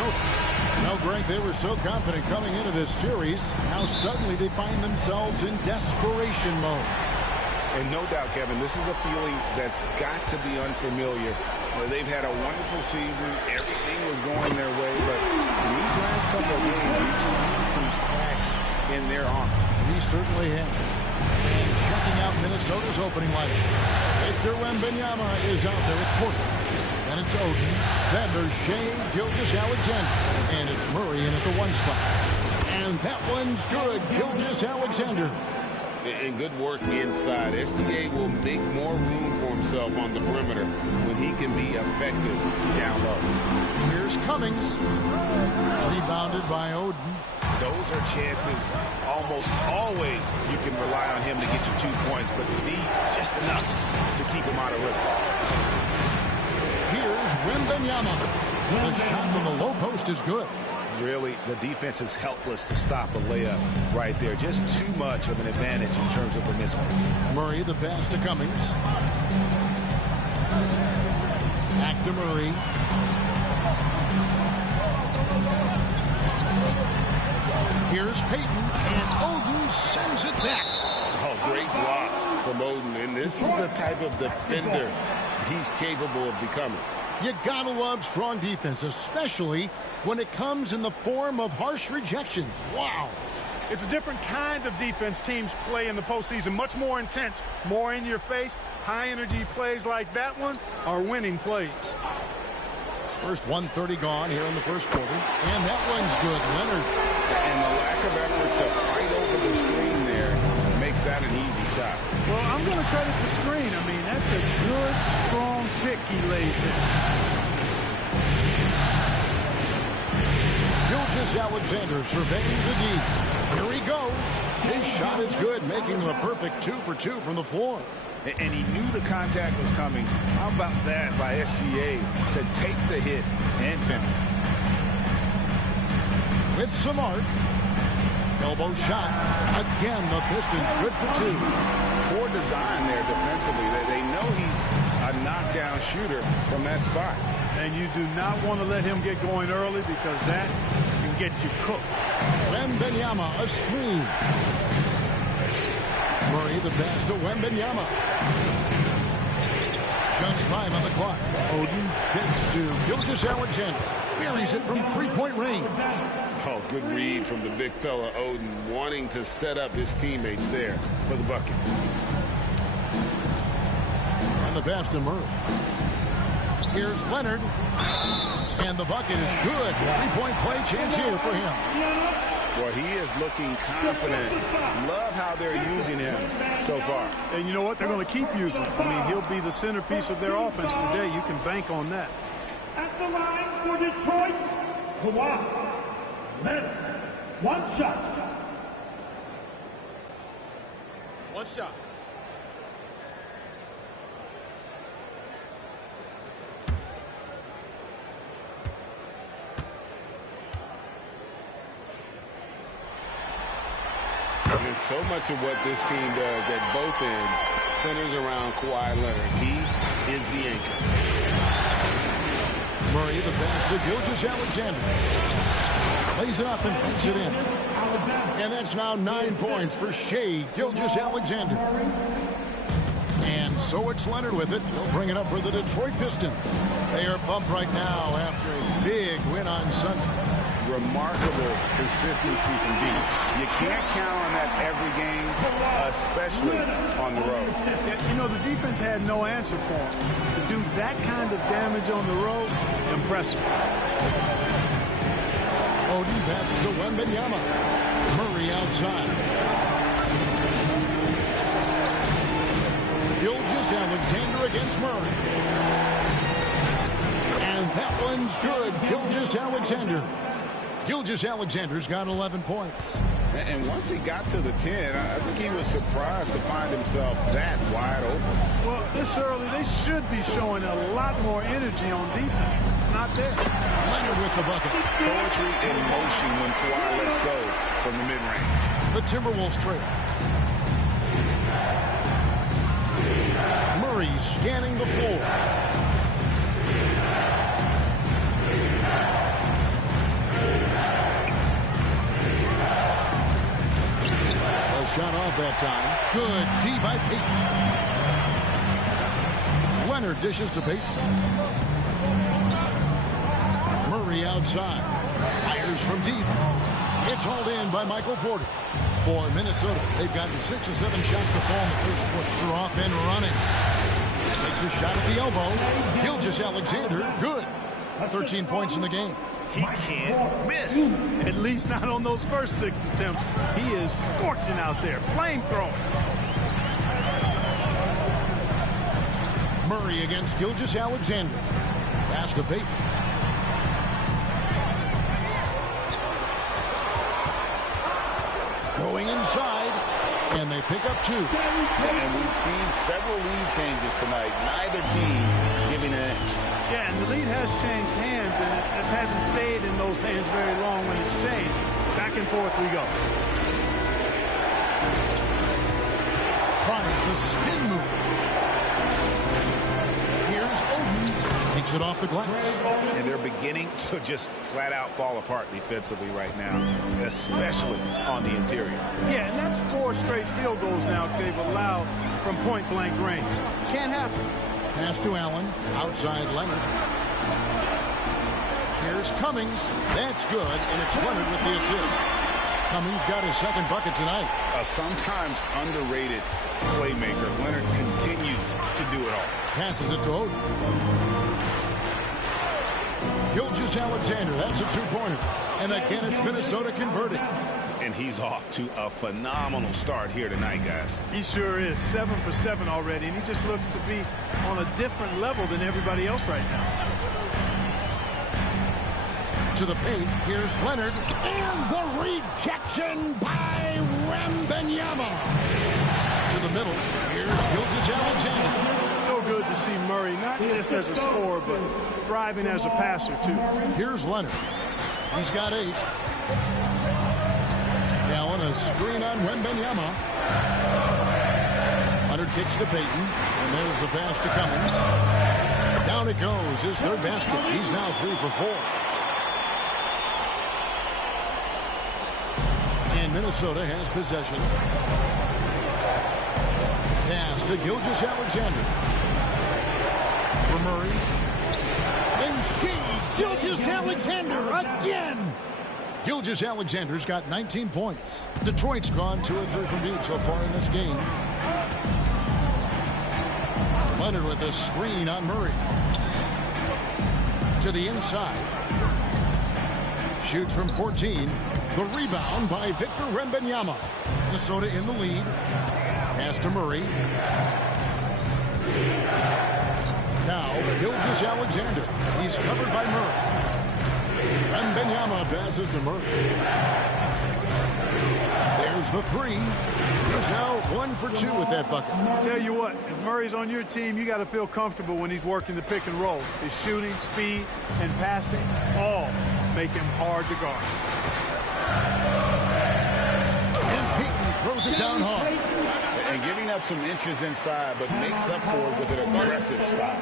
Minnesota. Now, Greg, they were so confident coming into this series. Now suddenly they find themselves in desperation mode. And no doubt, Kevin, this is a feeling that's got to be unfamiliar. They've had a wonderful season. Everything was going their way. But in these last couple of games, we've seen some cracks in their armor. He certainly has. And checking out Minnesota's opening lineup. Victor Wembanyama is out there at court. And it's Oden. Then there's Shea Gilgeous-Alexander. And it's Murray in at the 1 spot. And that one's good. Gilgeous-Alexander. And good work inside. SGA will make more room for himself on the perimeter when he can be effective down low. Here's Cummings. Rebounded by Oden. Those are chances almost always you can rely on him to get you 2 points, but the D just enough to keep him out of rhythm. Here's Wembanyama. The shot from the low post is good. Really, the defense is helpless to stop a layup right there. Just too much of an advantage in terms of the mismatch. Murray, the pass to Cummings. Back to Murray. Here's Payton, and Oden sends it back. Oh, great block from Oden, and this is the type of defender he's capable of becoming. You gotta love strong defense, especially when it comes in the form of harsh rejections. Wow. It's a different kind of defense teams play in the postseason. Much more intense, more in your face. High-energy plays like that one are winning plays. First 1:30 gone here in the first quarter. And that one's good, Leonard. And the lack of effort to fight over the screen there makes that an easy shot. Well, I'm going to credit the screen. I mean, that's a good, strong pick he lays there. Gilgeous-Alexander surveying the D. Here he goes. His shot is good, making him a perfect 2 for 2 from the floor. And he knew the contact was coming. How about that by SGA to take the hit and finish? With some arc. Elbow shot. Again, the Pistons good for 2. Poor design there defensively. They know he's a knockdown shooter from that spot. And you do not want to let him get going early because that can get you cooked. Wembanyama, a screen. Murray, the pass to Wembanyama. Just 5 on the clock. Oden kicks to Gilgeous-Alexander. Buries it from 3-point range. Oh, good read from the big fella Oden, wanting to set up his teammates there for the bucket. And the pass to Murray. Here's Leonard. And the bucket is good. 3-point play chance here for him. Well, he is looking confident. Love how they're using him so far. And you know what? They're going to keep using him. I mean, he'll be the centerpiece of their offense today. You can bank on that. At the line for Detroit, Kawhi Leonard. 1 shot. 1 shot. And so much of what this team does at both ends centers around Kawhi Leonard. He is the anchor. Murray, the pass to Gilgeous-Alexander. Plays it up and puts it in. And that's now 9 points for Shea Gilgeous-Alexander. And so it's Leonard with it. He'll bring it up for the Detroit Pistons. They are pumped right now after a big win on Sunday. Remarkable consistency from D. You can't count on that every game, especially on the road. You know, the defense had no answer for him. To do that kind of damage on the road, impressive. Oden passes to Wembanyama. Murray outside. Gilgeous-Alexander against Murray. And that one's good. Gilgeous-Alexander. Gilgeous-Alexander's got 11 points. And once he got to the 10, I think he was surprised to find himself that wide open. Well, this early, they should be showing a lot more energy on defense. It's not there. Leonard with the bucket. Poetry in motion when Kawhi lets go from the mid-range. The Timberwolves trail. Murray scanning the floor. that time. Good D by Peyton. Leonard dishes to Peyton. Murray outside. Fires from deep. It's hauled in by Michael Porter. For Minnesota, they've gotten 6 or 7 shots to fall in the first quarter. They're off and running. Takes a shot at the elbow. Gilgeous-Alexander, good. 13 points in the game. He can't miss. At least not on those first 6 attempts. He is scorching out there, flamethrowing. Murray against Gilgeous-Alexander. Pass to Peyton. Going inside, and they pick up 2. And we've seen several lead changes tonight. Neither team giving an inch. Yeah, and the lead has changed hands, and it just hasn't stayed in those hands very long when it's changed. Back and forth we go. Tries the spin move. Here's Oden. Takes it off the glass. And they're beginning to just flat out fall apart defensively right now, especially on the interior. Yeah, and that's 4 straight field goals now they've allowed from point-blank range. Can't happen. Pass to Allen. Outside Leonard. Here's Cummings. That's good, and it's Leonard with the assist. Cummings got his second bucket tonight. A sometimes underrated playmaker. Leonard continues to do it all. Passes it to Oden. Gilgeous-Alexander, that's a 2-pointer. And again, it's Minnesota converting. And he's off to a phenomenal start here tonight, guys. He sure is. 7 for 7 already, and he just looks to be on a different level than everybody else right now. To the paint, here's Leonard. And the rejection by Wembanyama. To the middle, here's Gilgeous-Alexander. So good to see Murray, not just as a scorer, but thriving as a passer, too. Here's Leonard. He's got 8. Allen, a screen on Wembanyama. Leonard kicks to Peyton, and there's the pass to Cummings. Down it goes, his third basket. He's now 3 for 4. And Minnesota has possession. Pass to Gilgeous-Alexander. For Murray. And Gilgeous-Alexander again. Gilgeous-Alexander's got 19 points. Detroit's gone 2 or 3 from deep so far in this game. Leonard with a screen on Murray. To the inside. Shoots from 14. The rebound by Victor Wembanyama. Minnesota in the lead. Pass to Murray. Now, Gilgeous-Alexander. He's covered by Murray. Wembanyama passes to Murray. There's the 3. He's now 1 for 2 with that bucket. Tell you what, if Murray's on your team, you got to feel comfortable when he's working the pick and roll. His shooting, speed, and passing all make him hard to guard. And Peyton throws it down hard. And giving up some inches inside, but makes up for it with an aggressive style.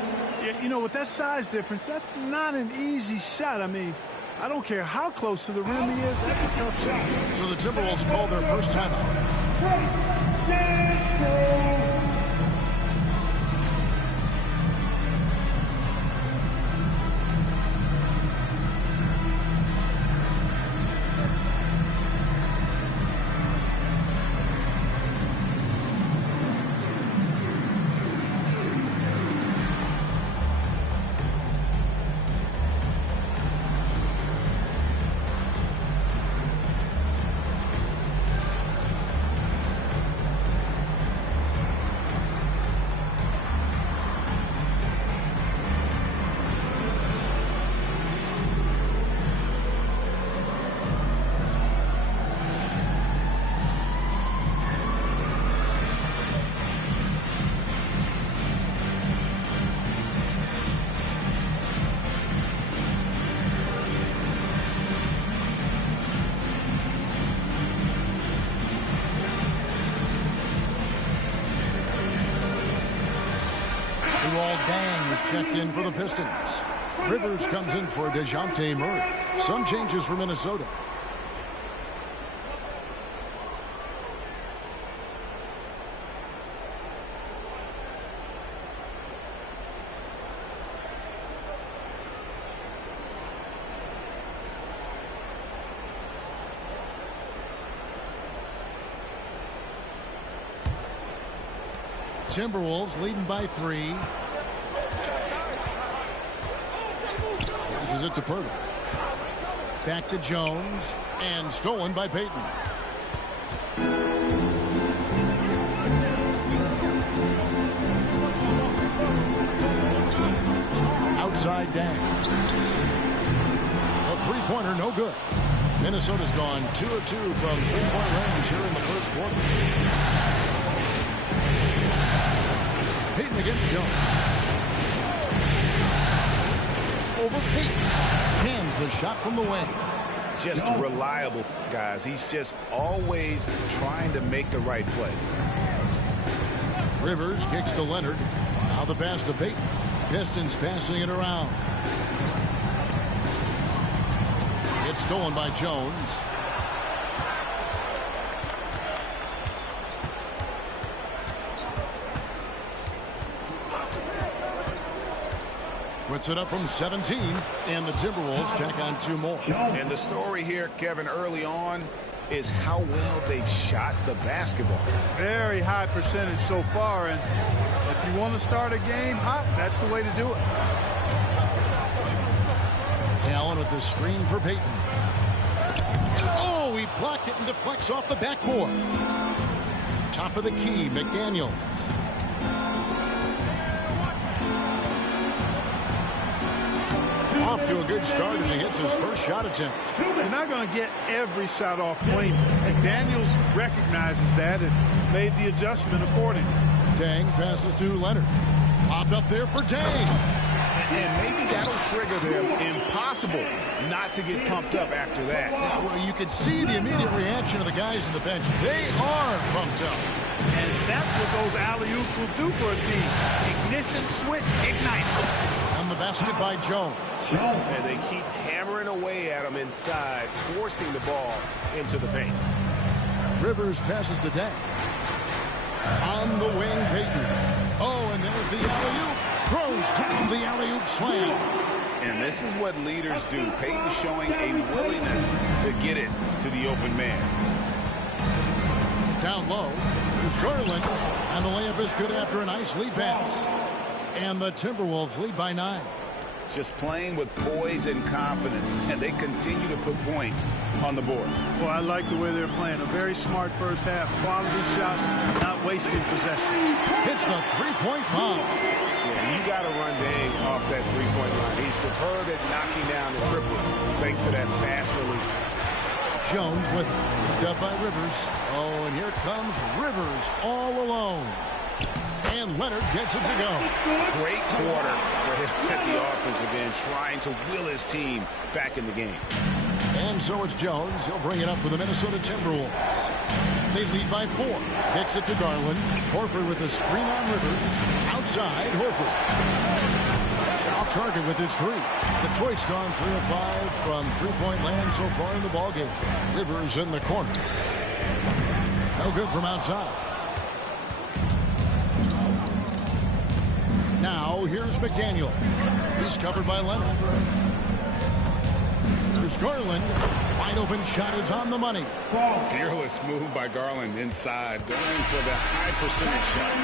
Yeah, you know, with that size difference, that's not an easy shot. I mean, I don't care how close to the rim he is, that's a tough shot. So the Timberwolves call their first timeout. Dang is checked in for the Pistons. Rivers comes in for DeJounte Murray. Some changes for Minnesota. Timberwolves leading by 3. Passes it to Purtle. Back to Jones, and stolen by Payton. Outside Dang. A three-pointer, no good. Minnesota's gone 2 of 2 from three-point range here in the first quarter. Payton against Jones. Over Payton. Hands the shot from the wing. Just reliable, guys. He's just always trying to make the right play. Rivers kicks to Leonard. Now the pass to Payton. Pistons passing it around. It's stolen by Jones. Puts it up from 17, and the Timberwolves tack on 2 more. And the story here, Kevin, early on is how well they've shot the basketball. Very high percentage so far, and if you want to start a game hot, that's the way to do it. Allen with the screen for Payton. Oh, he blocked it and deflects off the backboard. Top of the key, McDaniels. Off to a good start as he hits his first shot attempt. You're not going to get every shot off clean. McDaniels recognizes that and made the adjustment accordingly. Dang passes to Leonard. Popped up there for Dang. And maybe that'll trigger them. Impossible not to get pumped up after that. Yeah, well, you could see the immediate reaction of the guys on the bench. They are pumped up. And that's what those alley-oops will do for a team. Ignition, switch, ignite. On the basket by Jones. And they keep hammering away at him inside, forcing the ball into the paint. Rivers passes to Dang. On the wing, Payton. Oh, and there's the alley-oop. Throws down the alley-oop slam. And this is what leaders do. Payton showing a willingness to get it to the open man. Down low. There's Garland. And the layup is good after a nice lead pass. And the Timberwolves lead by 9. Just playing with poise and confidence, and they continue to put points on the board. Well, I like the way they're playing. A very smart first half. Quality shots, not wasting possession. Hits the three-point bomb. Yeah, you got to run Dang off that three-point line. He's superb at knocking down the triple thanks to that fast release. Jones with it. Picked up by Rivers. Oh, and here comes Rivers all alone. And Leonard gets it to go. Great quarter for him at the offensive end, trying to will his team back in the game. And so it's Jones. He'll bring it up with the Minnesota Timberwolves. They lead by 4. Kicks it to Garland. Horford with a screen on Rivers. Outside, Horford. Off target with his 3. Detroit's gone 3 of 5 from three-point land so far in the ballgame. Rivers in the corner. No good from outside. Now, here's McDaniel. He's covered by Leonard. There's Garland. Wide open shot is on the money. Fearless move by Garland inside, going for the high percentage shot.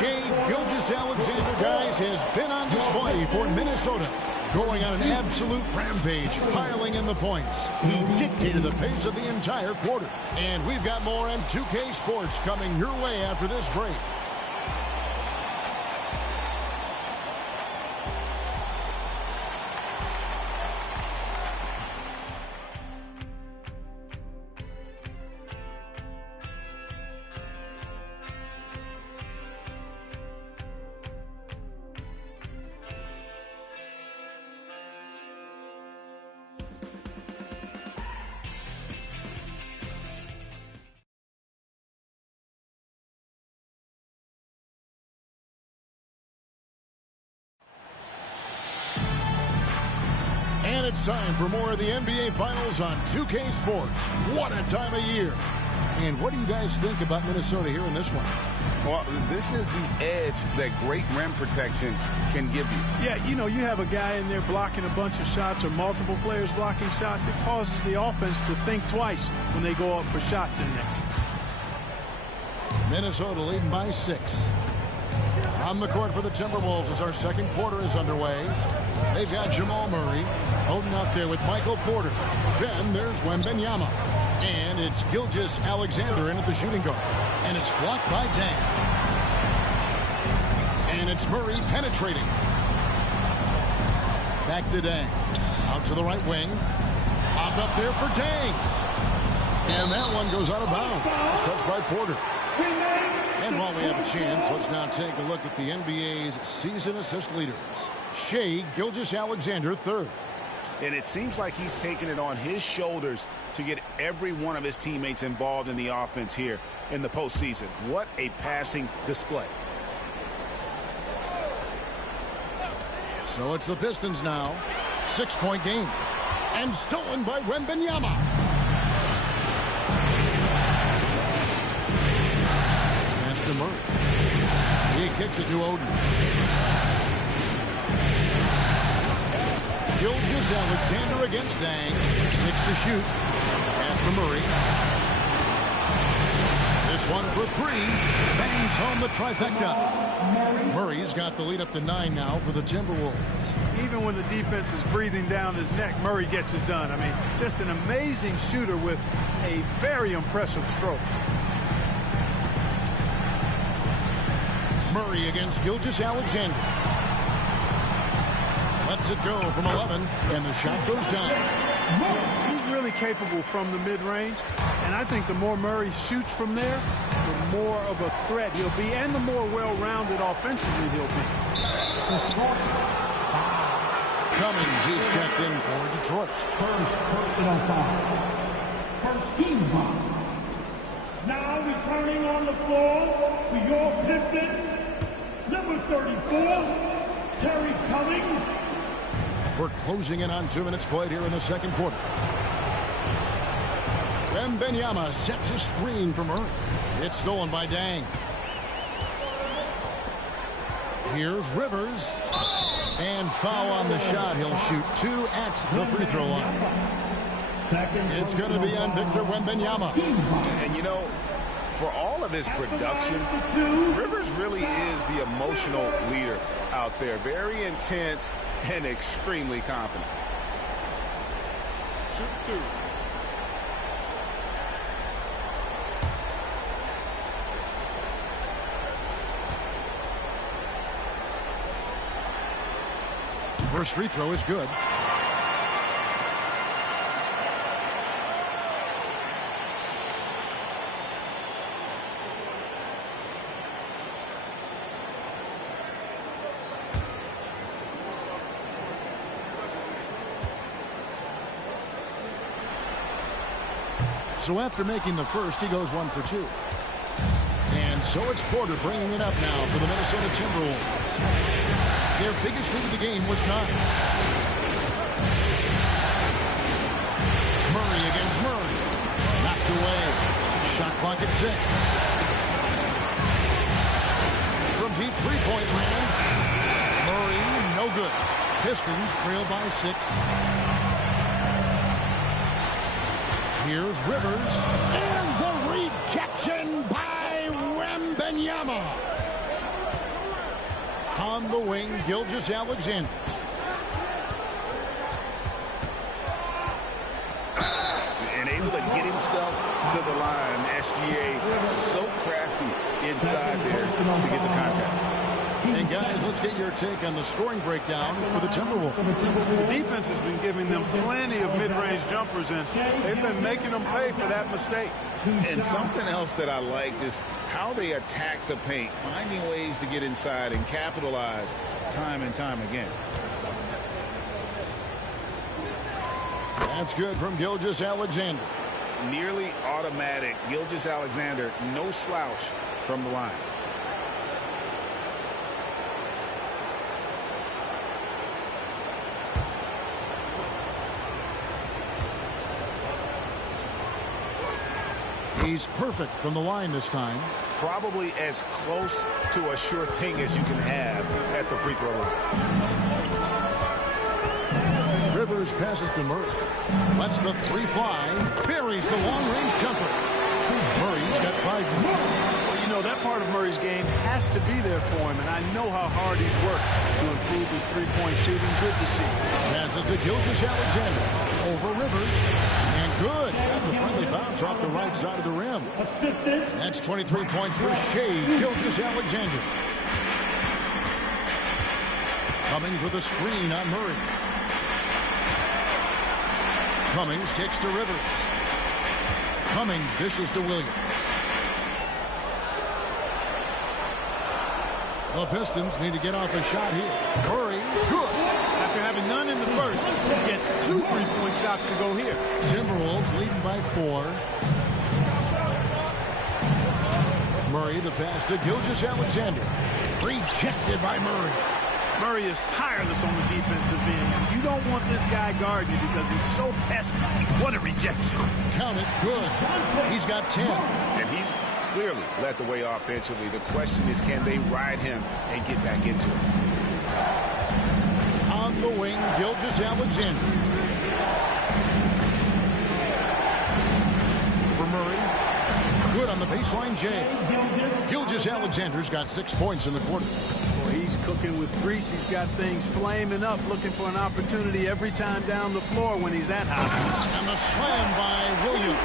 Shai Gilgeous-Alexander, guys, has been on display for Minnesota. Going on an absolute rampage, piling in the points. He dictated the pace of the entire quarter. And we've got more on 2K Sports coming your way after this break. And it's time for more of the NBA Finals on 2K Sports. What a time of year. And what do you guys think about Minnesota here in this one? Well, this is the edge that great rim protection can give you. Yeah, you know, you have a guy in there blocking a bunch of shots or multiple players blocking shots. It causes the offense to think twice when they go up for shots in there. Minnesota leading by 6. On the court for the Timberwolves as our second quarter is underway. They've got Jamal Murray holding out there with Michael Porter. Then there's Wembanyama. And it's Gilgeous-Alexander in at the shooting guard. And it's blocked by Dang. And it's Murray penetrating. Back to Dang. Out to the right wing. Popped up there for Dang. And that one goes out of bounds. It's touched by Porter. And while we have a chance, let's now take a look at the NBA's season assist leaders. Shai Gilgeous-Alexander, third. And it seems like he's taking it on his shoulders to get every one of his teammates involved in the offense here in the postseason. What a passing display. So it's the Pistons now. 6-point game. And stolen by Wembanyama. Pass to Murray. He kicks it to Oden. Gilgeous-Alexander against Dang. 6 to shoot. Pass to Murray. This one for 3. Bangs home the trifecta. Murray's got the lead up to 9 now for the Timberwolves. Even when the defense is breathing down his neck, Murray gets it done. I mean, just an amazing shooter with a very impressive stroke. Murray against Gilgeous-Alexander. Lets it go from 11, and the shot goes down. He's really capable from the mid-range, and I think the more Murray shoots from there, the more of a threat he'll be, and the more well-rounded offensively he'll be. Cummings, he's checked in for Detroit. First personal foul. First team foul. Now returning on the floor for your Pistons, number 34, Terry Cummings. We're closing in on 2 minutes played here in the second quarter. Wembanyama sets a screen for Murray. It's stolen by Dang. Here's Rivers. And foul on the shot. He'll shoot 2 at the free throw line. It's going to be on Victor Wembanyama. And you know, for all of his production, Rivers really is the emotional leader out there. Very intense and extremely confident. Shoot 2. First free throw is good. So after making the first, he goes 1 for 2. And so it's Porter bringing it up now for the Minnesota Timberwolves. Their biggest lead of the game was 9. Murray against Murray. Knocked away. Shot clock at 6. From deep three-point land. Murray, no good. Pistons trail by 6. Here's Rivers. And the rejection by Wembanyama. On the wing, Gilgeous-Alexander. And able to get himself to the line. SGA so crafty inside there to get the contact. And guys, let's get your take on the scoring breakdown for the Timberwolves. The defense has been giving them plenty of mid-range jumpers, and they've been making them pay for that mistake. And something else that I liked is how they attack the paint, finding ways to get inside and capitalize time and time again. That's good from Gilgeous-Alexander. Nearly automatic. Gilgeous-Alexander, no slouch from the line. He's perfect from the line this time. Probably as close to a sure thing as you can have at the free throw line. Rivers passes to Murray. Lets the 3 fly. Buries the long-range jumper. Murray's got 5 more. Well, you know, that part of Murray's game has to be there for him, and I know how hard he's worked to improve his three-point shooting. Good to see. Passes to Gilgeous-Alexander. Over Rivers. And good. Got the friendly bounce off the right side of the rim. That's 23 points for Shea Gilgeous-Alexander. Cummings with a screen on Murray. Cummings kicks to Rivers. Cummings dishes to Williams. The Pistons need to get off a shot here. Murray, good. After having none in the first, he gets 2 3-point shots to go here. Timberwolves leading by 4. Murray, the pass to Gilgeous-Alexander. Rejected by Murray. Murray is tireless on the defensive end. And you don't want this guy guarding you because he's so pesky. What a rejection. Count it, good. He's got 10. And he's clearly led the way offensively. The question is, can they ride him and get back into it? On the wing, Gilgeous-Alexander. For Murray. Good on the baseline, Jay. Gilgeous-Alexander's got 6 points in the quarter. Boy, he's cooking with grease. He's got things flaming up, looking for an opportunity every time down the floor when he's that hot. And the slam by Williams.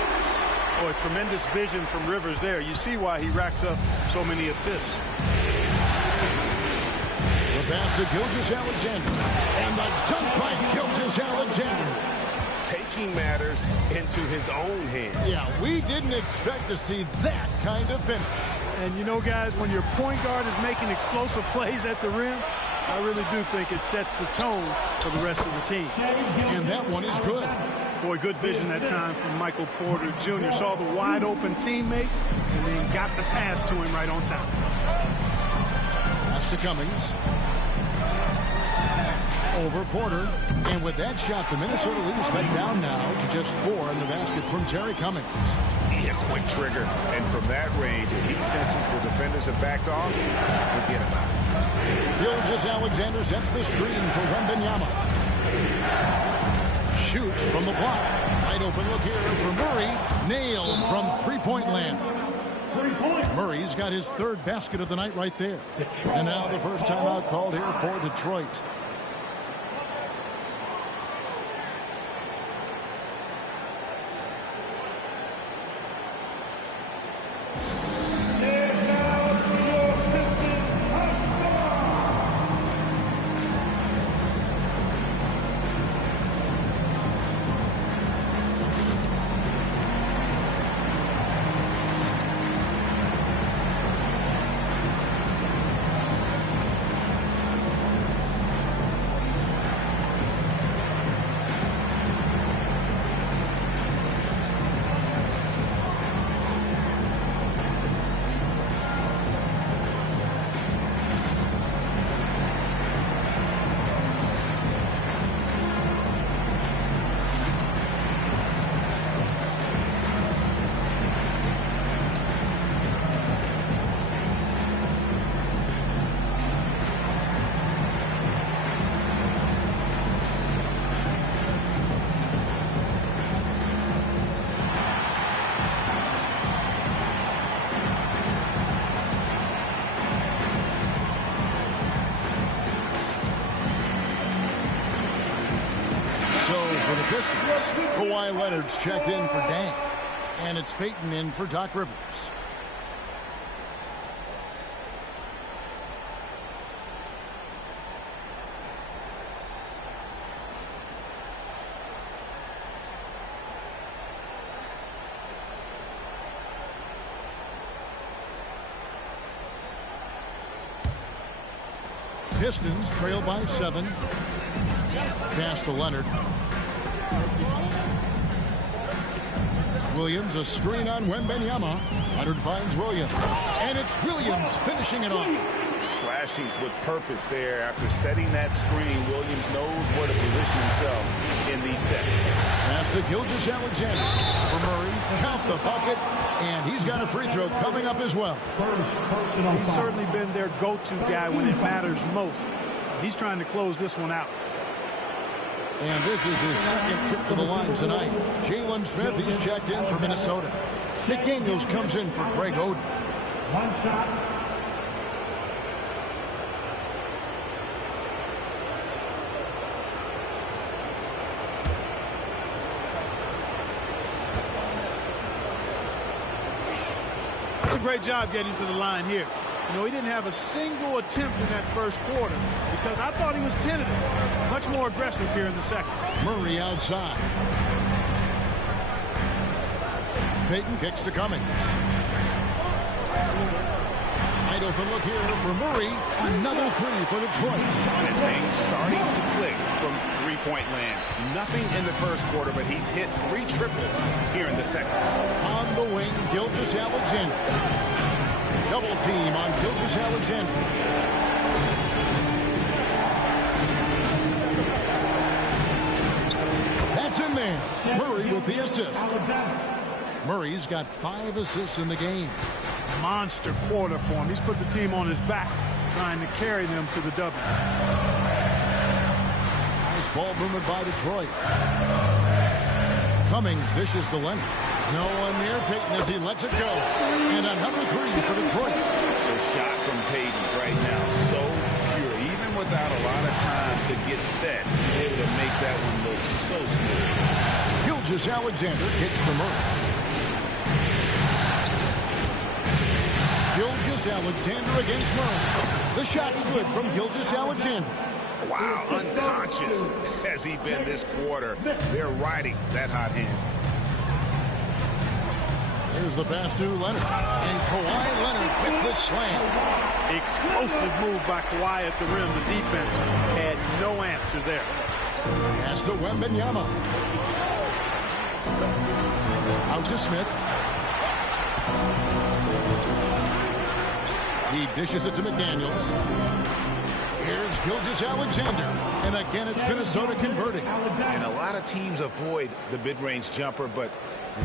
Boy, tremendous vision from Rivers there. You see why he racks up so many assists. The pass to Gilgeous-Alexander. And the dunk by Gilgeous-Alexander. Taking matters into his own hands. Yeah, we didn't expect to see that kind of finish. And you know, guys, when your point guard is making explosive plays at the rim, I really do think it sets the tone for the rest of the team. And that one is good. Boy, good vision that time from Michael Porter Jr. Saw the wide open teammate and then got the pass to him right on time. Pass to Cummings. Over Porter. And with that shot, the Minnesota lead is cut down now to just 4 in the basket from Terry Cummings. Yeah, quick trigger. And from that range, if he senses the defenders have backed off, forget about it. Gilgeous-Alexander sets the screen for Wembanyama. Shoots from the block. Wide open look here for Murray. Nailed from three-point land. Murray's got his 3rd basket of the night right there. And now the first timeout called here for Detroit. For the Pistons, Kawhi Leonard's checked in for Dang. And it's Peyton in for Doc Rivers. Pistons trail by 7. Pass to Leonard. Williams, a screen on Wembanyama. Leonard finds Williams. And it's Williams finishing it off. Slashing with purpose there. After setting that screen, Williams knows where to position himself in these sets. Pass to Gilgeous-Alexander. For Murray, count the bucket. And he's got a free throw coming up as well. He's certainly been their go-to guy when it matters most. He's trying to close this one out. And this is his 2nd trip to the line tonight. Jalen Smith, he's checked in for Minnesota. Nick Daniels comes in for Greg Oden. One shot. It's a great job getting to the line here. You know, he didn't have a single attempt in that first quarter because I thought he was tentative. Much more aggressive here in the second. Murray outside. Payton kicks to Cummings. Wide open look here for Murray. Another three for Detroit. And things starting to click from three-point land. Nothing in the first quarter, but he's hit 3 triples here in the second. On the wing, Gilgeous-Alexander. Double team on Gilgeous-Alexander. That's in there. Murray with the assist. Murray's got 5 assists in the game. Monster quarter for him. He's put the team on his back, trying to carry them to the W. Nice ball movement by Detroit. Cummings dishes to Leonard. No one near Payton as he lets it go. And another three for Detroit. The shot from Payton right now, so pure. Even without a lot of time to get set, able to make that one look so smooth. Gilgeous-Alexander kicks to Murray. Gilgeous-Alexander against Murray. The shot's good from Gilgeous-Alexander. Wow, unconscious has he been this quarter. They're riding that hot hand. There's the pass to Leonard. And Kawhi Leonard with the slam. Explosive move by Kawhi at the rim. The defense had no answer there. Pass to Wembanyama. Out to Smith. He dishes it to McDaniels. Here's Gilgeous-Alexander. And again, it's Minnesota converting. And a lot of teams avoid the mid-range jumper, but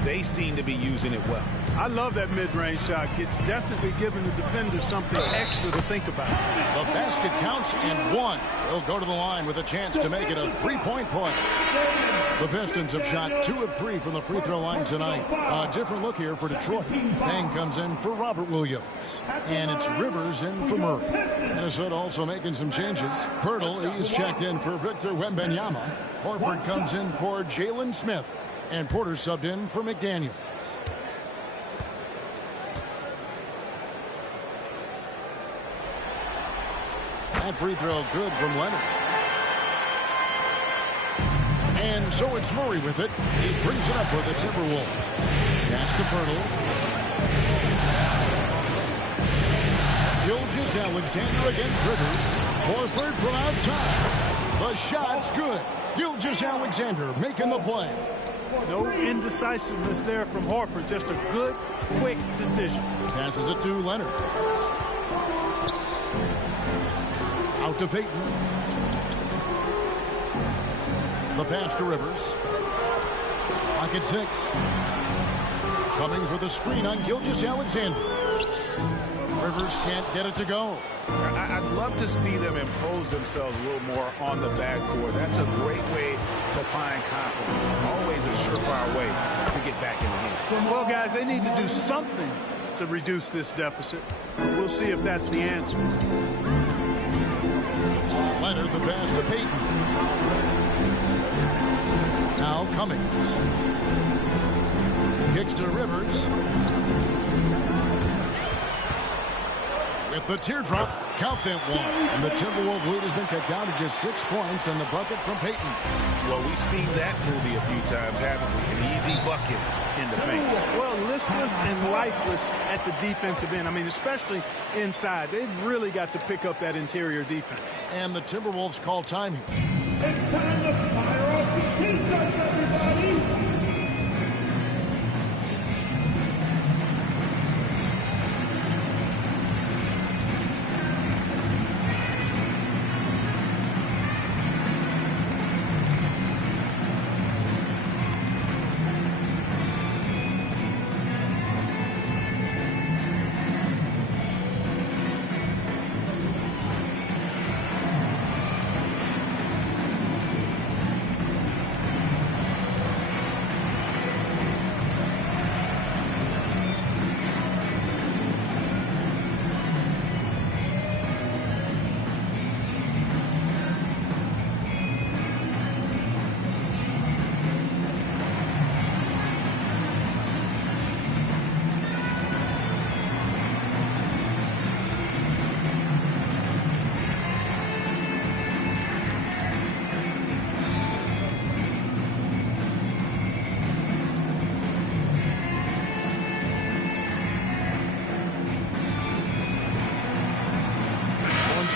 they seem to be using it well. I love that mid-range shot. It's definitely giving the defender something extra to think about. The basket counts and 1. He'll go to the line with a chance to make it a 3-point play. The Pistons have shot 2 of 3 from the free throw line tonight. A different look here for Detroit. Payne comes in for Robert Williams. And it's Rivers in for Murray. Minnesota also making some changes. Pirtle, he's checked in for Victor Wembanyama. Horford comes in for Jalen Smith. And Porter subbed in for McDaniels. That free throw good from Leonard. And so it's Murray with it. He brings it up for the Timberwolves. Pass to Pirtle. Gilgeous-Alexander against Rivers. Horford from outside. The shot's good. Gilgeous-Alexander making the play. No indecisiveness there from Horford. Just a good, quick decision. Passes it to Leonard. Out to Payton. The pass to Rivers. Clock at 6. Cummings with a screen on Gilgeous-Alexander. Rivers can't get it to go. I'd love to see them impose themselves a little more on the backboard. That's a great way to find confidence. Always a surefire way to get back in the game. Well, guys, they need to do something to reduce this deficit. We'll see if that's the answer. Leonard, the pass to Payton. Now Cummings. Kicks to Rivers. With the teardrop, count that one. And the Timberwolves lead has been cut down to just 6 points and the bucket from Payton. Well, we've seen that movie a few times, haven't we? An easy bucket in the paint. Well, listless and lifeless at the defensive end. I mean, especially inside. They've really got to pick up that interior defense. And the Timberwolves call time here. It's time to fire off the T-shirts, everybody!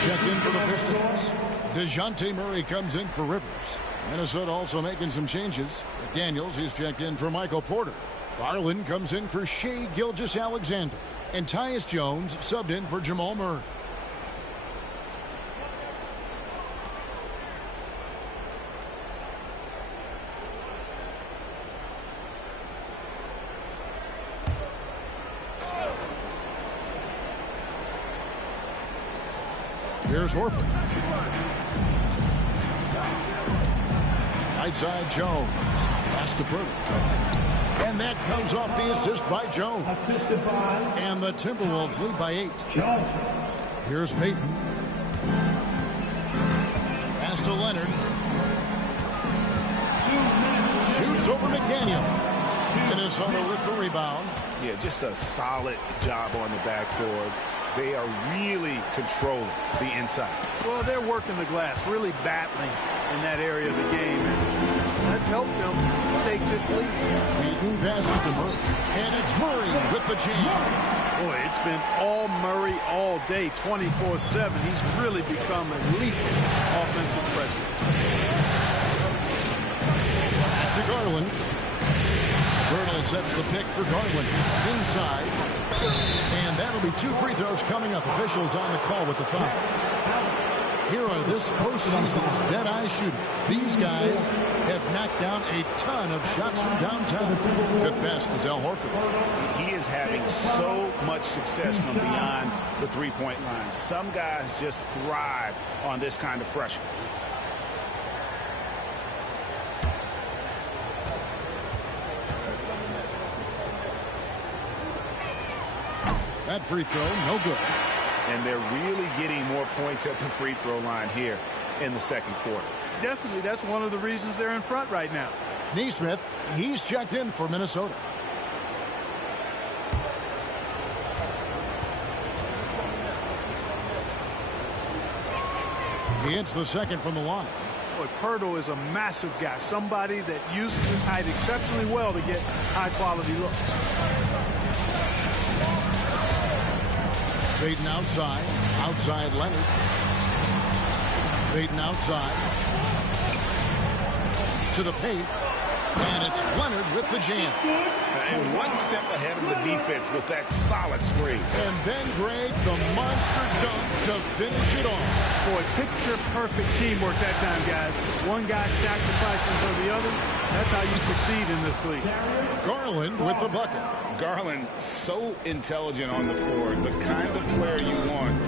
checked in for the Pistons. DeJounte Murray comes in for Rivers. Minnesota also making some changes. McDaniels, he's checked in for Michael Porter. Garland comes in for Shai Gilgeous-Alexander. And Tyus Jones subbed in for Jamal Murray. Here's Horford. Right side Jones. Pass to Purdy. And that comes off the assist by Jones. And the Timberwolves lead by 8. Here's Payton. Pass to Leonard. Shoots over McDaniel. Minnesota with the rebound. Yeah, just a solid job on the backboard. They are really controlling the inside. Well, they're working the glass, really battling in that area of the game. And that's helped them stake this lead. Payton passes to Murray. And it's Murray with the jam. Boy, it's been all Murray all day, 24/7. He's really become a lethal offensive presence. To Garland. Bertle sets the pick for Garland. Inside. And that'll be 2 free throws coming up. Officials on the call with the foul. Here are this postseason's dead-eye shooters. These guys have knocked down a ton of shots from downtown. 5th best is Al Horford. He is having so much success from beyond the three-point line. Some guys just thrive on this kind of pressure. That free throw, no good. And they're really getting more points at the free throw line here in the second quarter. Definitely, that's one of the reasons they're in front right now. Nesmith, he's checked in for Minnesota. He hits the second from the line. Boy, Pirtle is a massive guy, somebody that uses his height exceptionally well to get high-quality looks. Payton outside. Outside Leonard. Payton outside. To the paint. And it's Leonard with the jam. And one step ahead of the defense with that solid screen. And then Greg, the monster dunk to finish it off. Boy, picture-perfect teamwork that time, guys. One guy sacrificing for the other. That's how you succeed in this league. Garland with the bucket. Garland, so intelligent on the floor. The kind of player you want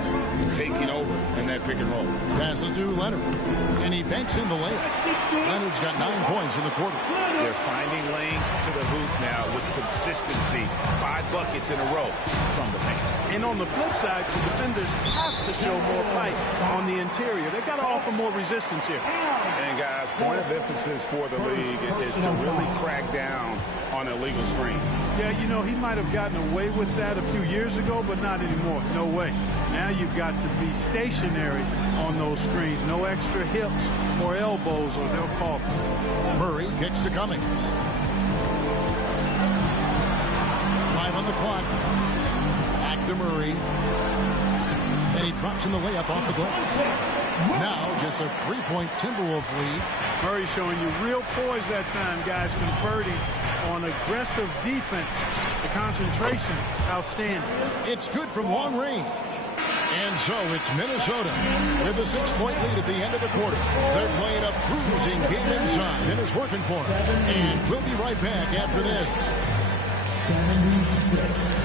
taking over in that pick and roll. Passes to Leonard. And he banks in the layup. Leonard's got 9 points in the quarter. They're finding lanes to the hoop now with consistency. 5 buckets in a row from the paint. And on the flip side, the defenders have to show more fight on the interior. They've got to offer more resistance here. And guys, point of emphasis for the league is to really crack down on illegal screens. Yeah, you know, he might have gotten away with that a few years ago, but not anymore. No way. Now you've got to be stationary on those screens. No extra hips or elbows, or they'll call it. Murray kicks to Cummings. 5 on the clock. Back to Murray. And he drops in the layup off the glass. Now just a 3-point Timberwolves lead. Murray showing you real poise that time, guys, converting on aggressive defense. The concentration, outstanding. It's good from long range. And so it's Minnesota with a 6-point lead at the end of the quarter. They're playing a cruising game inside, and it's working for them. And we'll be right back after this. 76.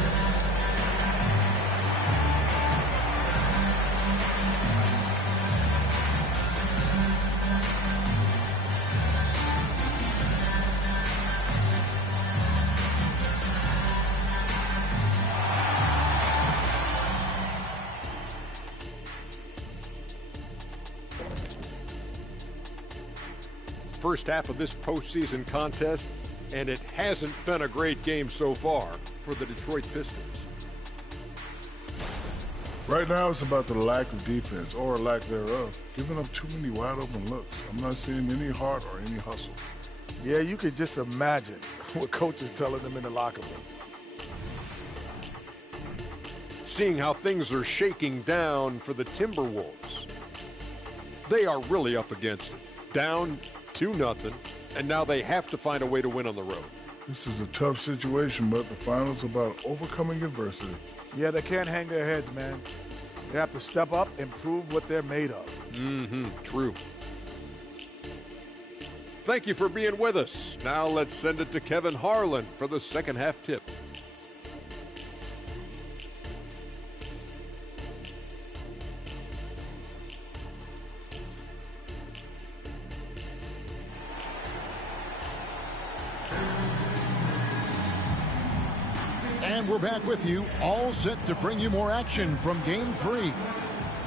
First half of this postseason contest, and it hasn't been a great game so far for the Detroit Pistons. Right now, it's about the lack of defense, or lack thereof. Giving up too many wide-open looks. I'm not seeing any heart or any hustle. Yeah, you could just imagine what coach is telling them in the locker room. seeing how things are shaking down for the Timberwolves. They are really up against it. Down 2-0, and now they have to find a way to win on the road. This is a tough situation, but the finals about overcoming adversity. Yeah, they can't hang their heads, man. They have to step up and prove what they're made of. True. Thank you for being with us. Now let's send it to Kevin Harlan for the second half tip. And we're back with you, all set to bring you more action from Game 3.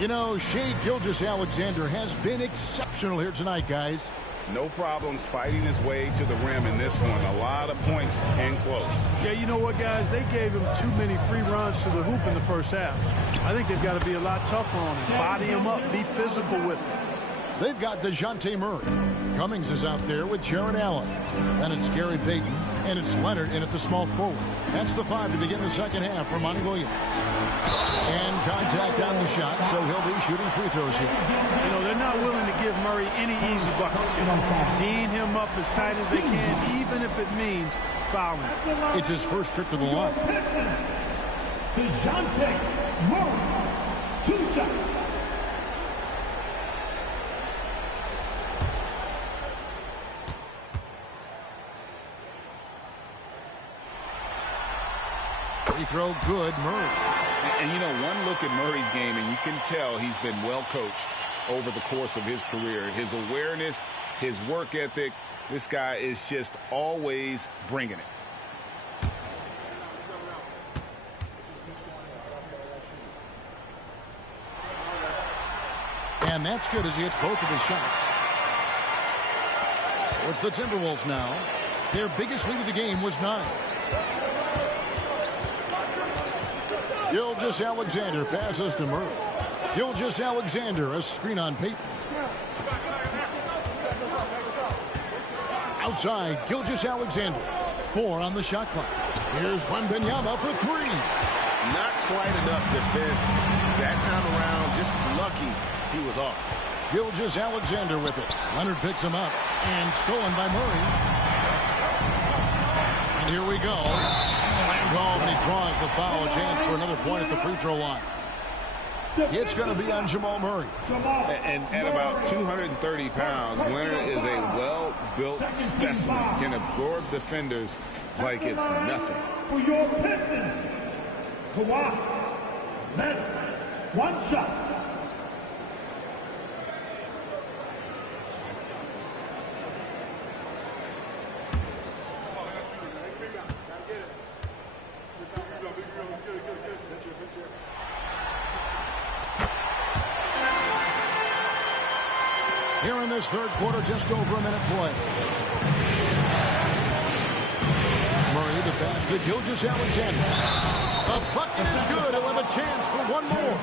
You know, Shai Gilgeous-Alexander has been exceptional here tonight, guys. No problems fighting his way to the rim in this one. A lot of points and close. Yeah, you know what, guys? They gave him too many free runs to the hoop in the first half. I think they've got to be a lot tougher on him. Body him up, be physical with him. They've got DeJounte Murray. Cummings is out there with Jared Allen. Then it's Gary Payton, and it's Leonard in at the small forward. That's the 5 to begin the second half for Monty Williams. And contact on the shot, so he'll be shooting free throws here. You know, they're not willing to give Murray any easy buckets. Dean him up as tight as they can, even if it means fouling. It's his first trip to the line. DeJounte Murray, 2 shots. Free throw good, Murray. And you know, one look at Murray's game, and you can tell he's been well coached over the course of his career. His awareness, his work ethic, this guy is just always bringing it. And that's good as he hits both of his shots. So it's the Timberwolves now. Their biggest lead of the game was 9. Gilgeous-Alexander passes to Murray. Gilgeous-Alexander, a screen on Payton. Outside, Gilgeous-Alexander. 4 on the shot clock. Here's Wembanyama for 3. Not quite enough defense. That time around, just lucky he was off. Gilgeous-Alexander with it. Leonard picks him up. And stolen by Murray. And here we go. Slammed home, and he draws the foul. A chance for another point at the free throw line. It's going to be on Jamal Murray. And at about 230 pounds, Leonard is a well-built specimen. Can absorb defenders like it's nothing. For your Pistons, Kawhi Leonard, 1 shot. Here in this third quarter, just over a minute play. Murray, the pass to Gilgeous-Alexander. The bucket is good. He'll have a chance for one more.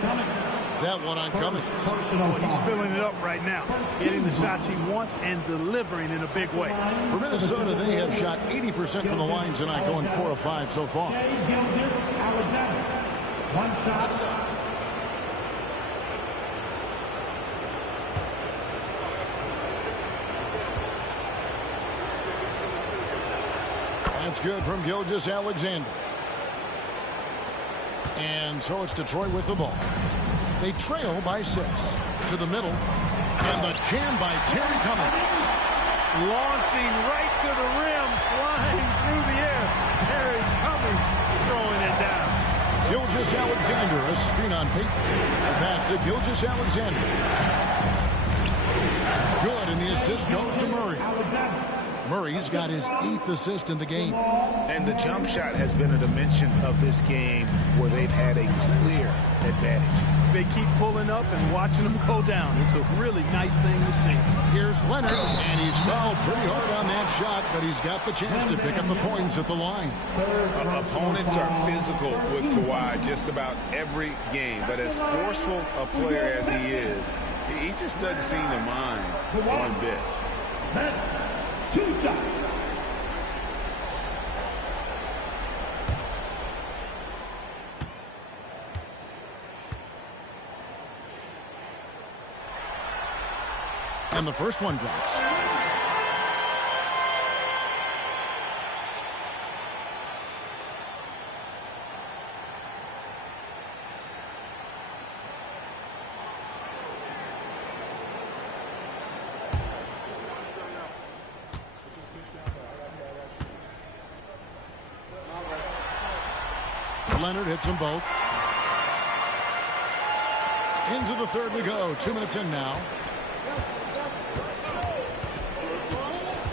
That one on Cummings. He's filling it up right now, getting the shots he wants and delivering in a big way. For Minnesota, they have shot 80% from the line tonight, going 4 of 5 so far. Gilgeous-Alexander, 1 shot. That's good from Gilgeous-Alexander. And so it's Detroit with the ball. They trail by 6. To the middle. And the jam by Terry Cummings. Launching right to the rim, flying through the air. Terry Cummings throwing it down. Gilgeous-Alexander, a screen on Payton. The pass to Gilgeous-Alexander. Good, and the assist goes to Murray. Murray's got his 8th assist in the game. And the jump shot has been a dimension of this game where they've had a clear advantage. They keep pulling up and watching them go down. It's a really nice thing to see. Here's Leonard, and he's fouled pretty hard on that shot, but he's got the chance to pick up the points at the line. Opponents are physical with Kawhi just about every game, but as forceful a player as he is, he just doesn't seem to mind one bit. 2 shots. And the first one drops. Leonard hits them both. Into the third we go. 2 minutes in now.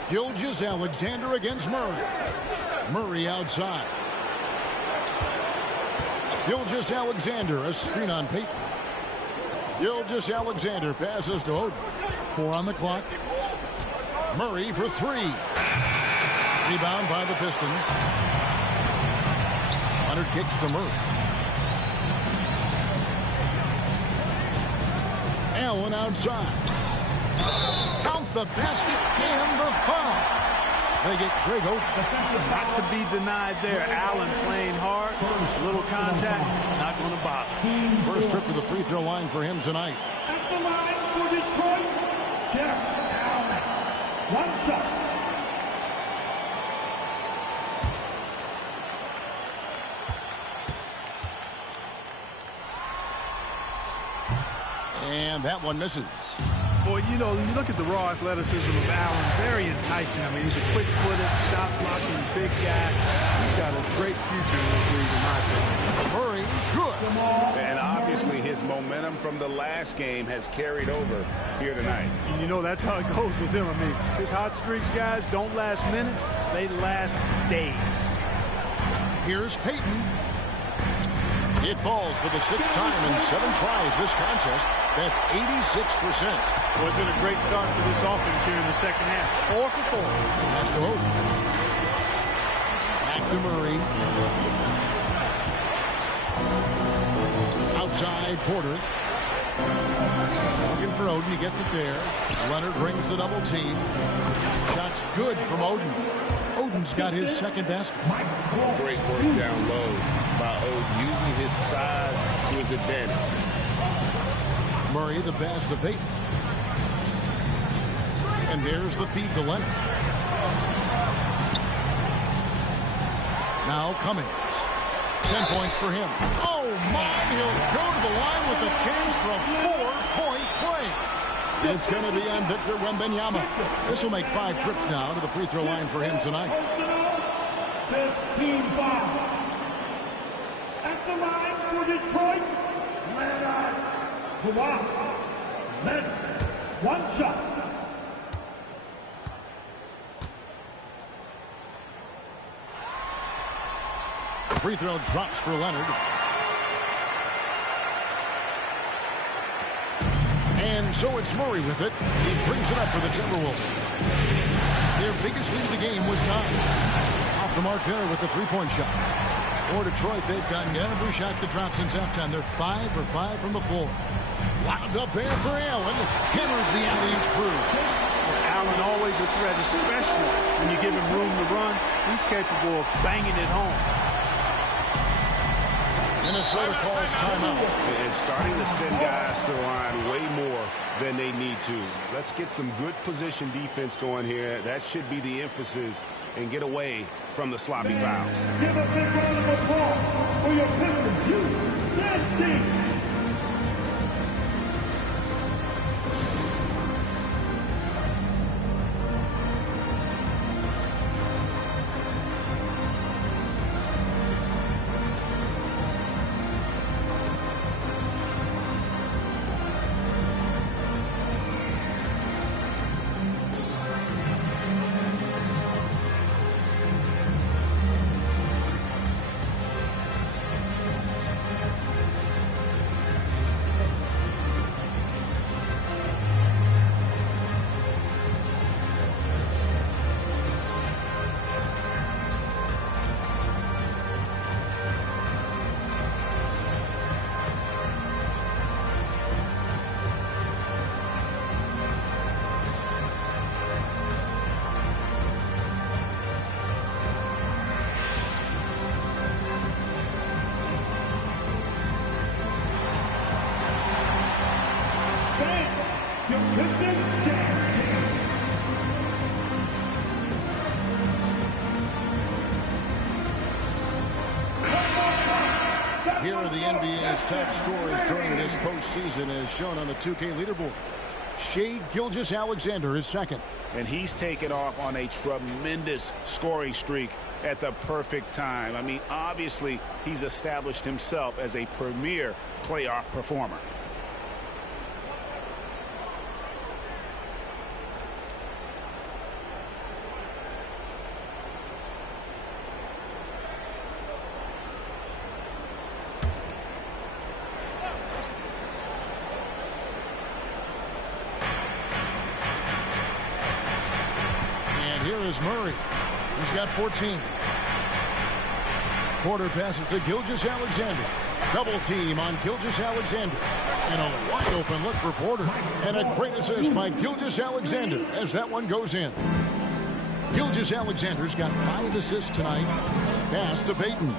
Gilgeous-Alexander against Murray. Murray outside. Gilgeous-Alexander, a screen on Peyton. Gilgeous-Alexander passes to Oden. 4 on the clock. Murray for 3. Rebound by the Pistons. Leonard kicks to Murray. Allen outside. Count the basket and the foul. They get Craig Oden. Not to be denied there. Allen playing hard. A little contact. Not going to bother. First trip to the free throw line for him tonight. At the line for Detroit, Jeff Allen. 1 shot. And that one misses. Boy, you know, when you look at the raw athleticism of Allen, very enticing. I mean, he's a quick-footed, shot-blocking, big guy. He's got a great future in this league, in my opinion. Murray, good. And obviously his momentum from the last game has carried over here tonight. And you know that's how it goes with him. I mean, his hot streaks, guys, don't last minutes. They last days. Here's Peyton. It falls for the 6th time in 7 tries this contest. That's 86%. Well, it's been a great start for this offense here in the second half. 4 for 4. Pass to Oden. Back to Murray. Outside Porter. Looking for Oden. He gets it there. Leonard brings the double team. Shot's good from Oden. Oden's got his second basket. Great work down low by Oden, using his size to his advantage. Murray the best of Peyton. And there's the feed to Leonard. Now Cummings. 10 points for him. Oh my, he'll go to the line with a chance for a 4-point play. It's going to be on Victor Wembanyama. This will make 5 trips now to the free throw line for him tonight. 15-5. At the line for Detroit, Leonard. Leonard. 1 shot. The free throw drops for Leonard. And so it's Murray with it. He brings it up for the Timberwolves. Their biggest lead of the game was 9. Off the mark there with the 3-point shot. For Detroit, they've gotten every shot that dropped since halftime. They're 5 for 5 from the floor. Wound up there for Allen. Hammers the alley-oop through. Allen always a threat, especially when you give him room to run. He's capable of banging it home. Minnesota calls timeout. And starting to send guys to the line way more than they need to. Let's get some good position defense going here. That should be the emphasis, and get away from the sloppy fouls. Give a big round of applause for your Pistons youth dance team. Here are the NBA's top scorers during this postseason as shown on the 2K leaderboard. Shai Gilgeous-Alexander is second. And he's taken off on a tremendous scoring streak at the perfect time. I mean, obviously, he's established himself as a premier playoff performer. Here is Murray. He's got 14. Porter passes to Gilgeous-Alexander. Double team on Gilgeous-Alexander. And a wide open look for Porter. And a great assist by Gilgeous-Alexander as that one goes in. Gilgeous-Alexander's got 5 assists tonight. Pass to Payton.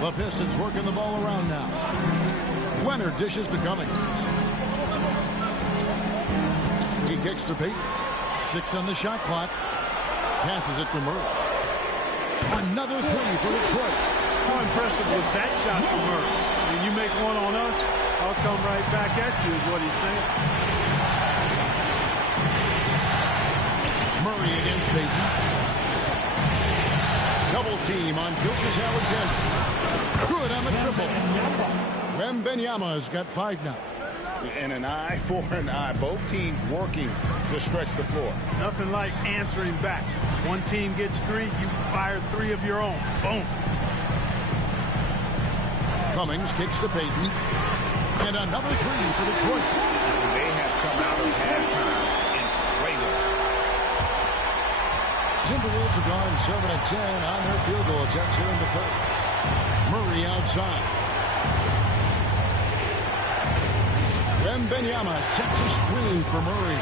The Pistons working the ball around now. Leonard dishes to Cummings. He kicks to Payton. 6 on the shot clock. Passes it to Murray. Another 3 for Detroit. How impressive was that shot from Murray? When you make one on us, I'll come right back at you is what he's saying. Murray against Payton. Double team on Gilgeous-Alexander. Good on the triple. Wembanyama's got 5 now. And an eye for an eye. Both teams working to stretch the floor. Nothing like answering back. One team gets 3, you fire 3 of your own. Boom. Cummings kicks to Payton. And another 3 for Detroit. They have come out of halftime inflated. Timberwolves have gone 7-10 on their field goal attempts here in the third. Murray outside. Wembanyama sets a screen for Murray.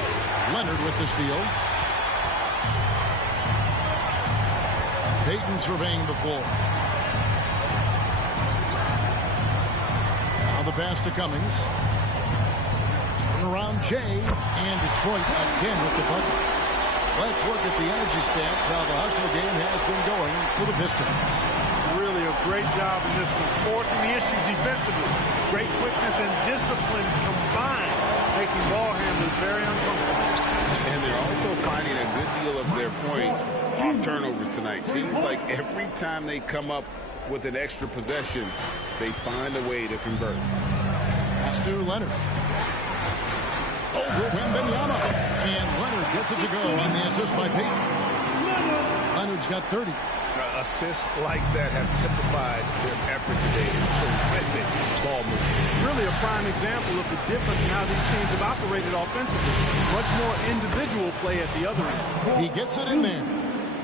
Leonard with the steal. Payton surveying the floor. Now the pass to Cummings. Turnaround Jay. And Detroit again with the bucket. Let's look at the energy stats, how the hustle game has been going for the Pistons. Really a great job in this one, forcing the issue defensively. Great quickness and discipline combined, making ball handlers very uncomfortable. And they're also finding a good deal of their points off turnovers tonight. Seems like every time they come up with an extra possession, they find a way to convert. Pass to Leonard. Over Wembanyama. And Leonard gets it to go on the assist by Payton. Leonard's got 30. Assists like that have typified their effort today. Terrific ball movement. Really a prime example of the difference in how these teams have operated offensively. Much more individual play at the other end. He gets it in there.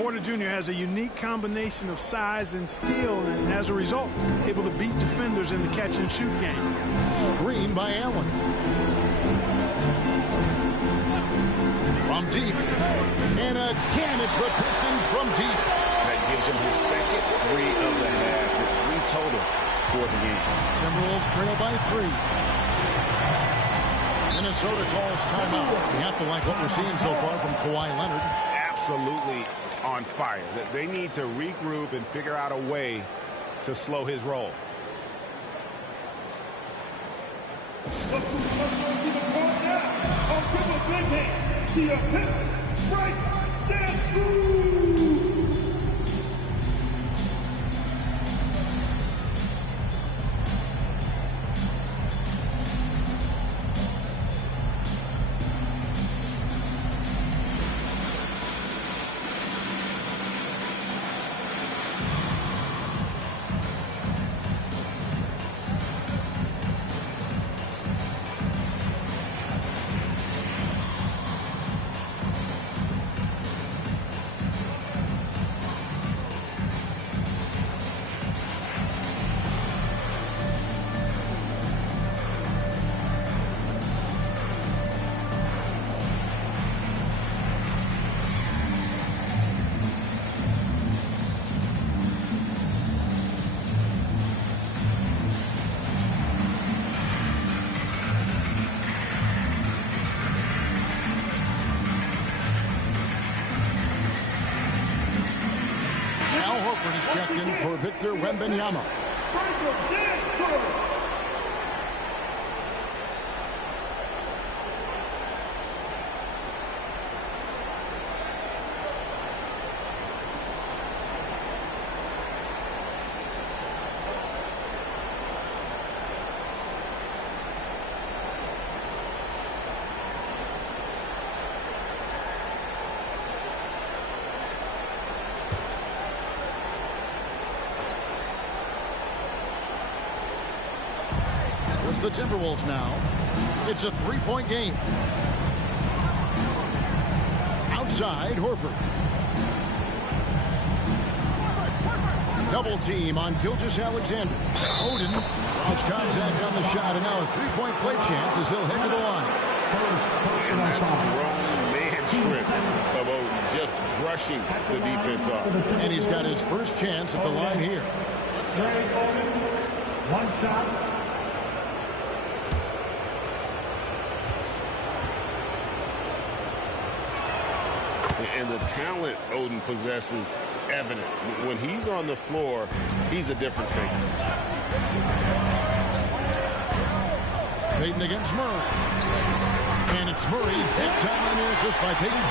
Porter Jr. has a unique combination of size and skill, and as a result, able to beat defenders in the catch-and-shoot game. Green by Allen. From deep. And again, it's the Pistons from deep. That gives him his second 3 of the half, with 3 total for the game. Timberwolves trail by 3. Minnesota calls timeout. We have to like what we're seeing so far from Kawhi Leonard. Absolutely on fire. They need to regroup and figure out a way to slow his roll. The offense, right, stand through. Al Horford is checked in for Victor Wembanyama. It's the Timberwolves now. It's a three-point game. Outside, Horford. Double team on Gilgeous-Alexander. Oden draws contact on the shot, and now a three-point play chance as he'll head to the line. And that's grown man strength of Oden, just brushing the defense off. And he's got his first chance at the line here. Greg Oden, one shot. And the talent Oden possesses evident. When he's on the floor, he's a difference maker. Payton against Murray. And it's Murray. That time on the assist by Payton.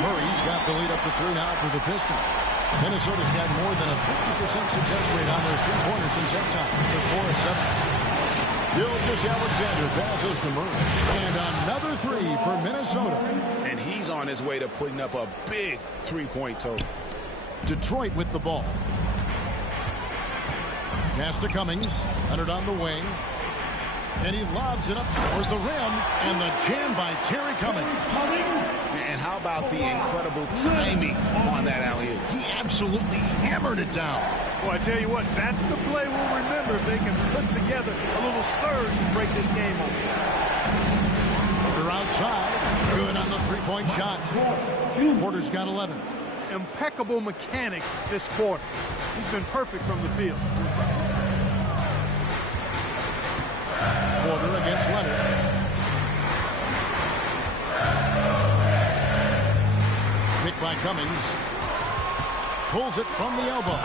Murray's got the lead up to 3 now for the Pistons. Minnesota's got more than a 50% success rate on their three-pointers since halftime. They're 4 of 7. Gilgeous-Alexander passes to Murray. And another three for Minnesota. And he's on his way to putting up a big three-point total. Detroit with the ball. Pass to Cummings. Leonard on the wing. And he lobs it up toward the rim. And the jam by Terry Cummings. And how about the incredible timing on that alley-oop? He absolutely hammered it down. Well, I tell you what, that's the play we'll remember if they can put together a little surge to break this game open. Porter outside. Good on the three-point shot. Porter's got 11. Impeccable mechanics this quarter. He's been perfect from the field. Porter against Leonard. Picked by Cummings. Pulls it from the elbow.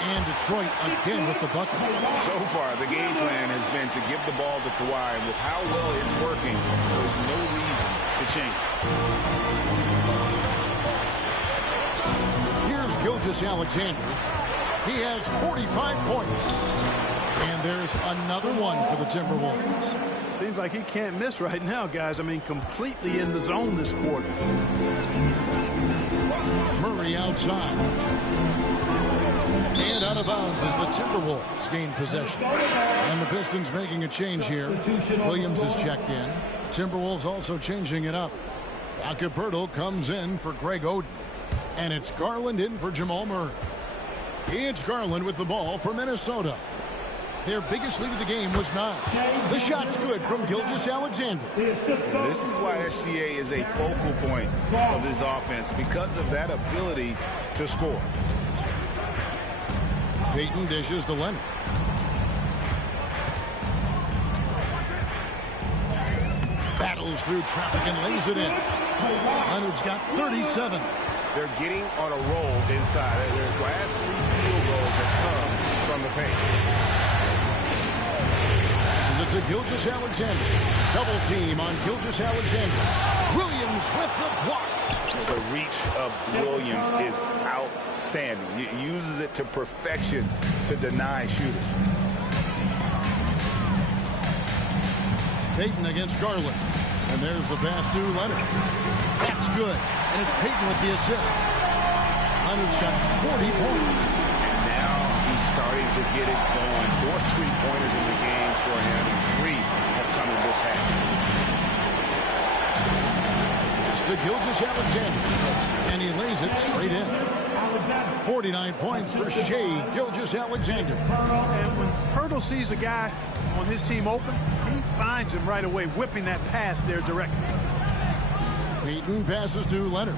And Detroit again with the bucket. So far, the game plan has been to give the ball to Kawhi. And with how well it's working, there's no reason to change. Here's Gilgeous-Alexander. He has 45 points. And there's another one for the Timberwolves. Seems like he can't miss right now, guys. I mean, completely in the zone this quarter. Murray outside. And out of bounds as the Timberwolves gain possession. And the Pistons making a change here. Williams is checked in. Timberwolves also changing it up. Acapurdo comes in for Greg Oden. And it's Garland in for Jamal Murray. It's Garland with the ball for Minnesota. Their biggest lead of the game was 9. The shot's good from Gilgeous-Alexander. This is why SGA is a focal point of this offense, because of that ability to score. Payton dishes to Leonard. Battles through traffic and lays it in. Leonard's got 37. They're getting on a roll inside. Their last 3 field goals have come from the paint. This is it to Gilgeous-Alexander. Double team on Gilgeous-Alexander. Williams with the block. The reach of Williams is outstanding. He uses it to perfection to deny shooters. Payton against Garland. And there's the pass to Leonard. That's good. And it's Payton with the assist. Leonard's got 40 points. And now he's starting to get it going. 4 3-pointers in the game for him, and 3 have come in this half. To Gilgeous-Alexander. And he lays it straight in. 49 points for Shea Gilgeous-Alexander. And when Pirtle sees a guy on his team open, he finds him right away, whipping that pass there directly. Payton passes to Leonard.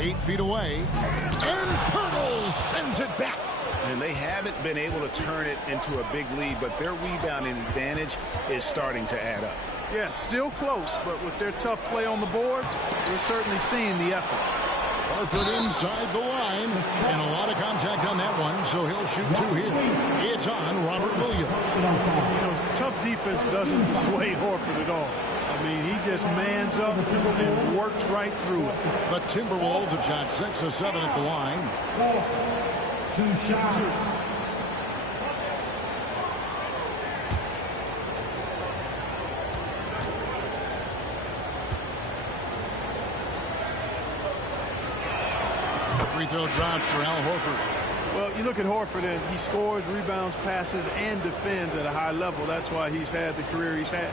8 feet away. And Pirtle sends it back. And they haven't been able to turn it into a big lead, but their rebounding advantage is starting to add up. Yeah, still close, but with their tough play on the boards, we're certainly seeing the effort. Horford inside the line. And a lot of contact on that one, so he'll shoot 2 here. It's on Robert Williams. You know, tough defense doesn't dissuade Horford at all. I mean, he just mans up and works right through it. The Timberwolves have shot 6 of 7 at the line. 2 shots. Free throw drops for Al Horford. Well, you look at Horford, and he scores, rebounds, passes, and defends at a high level. That's why he's had the career he's had.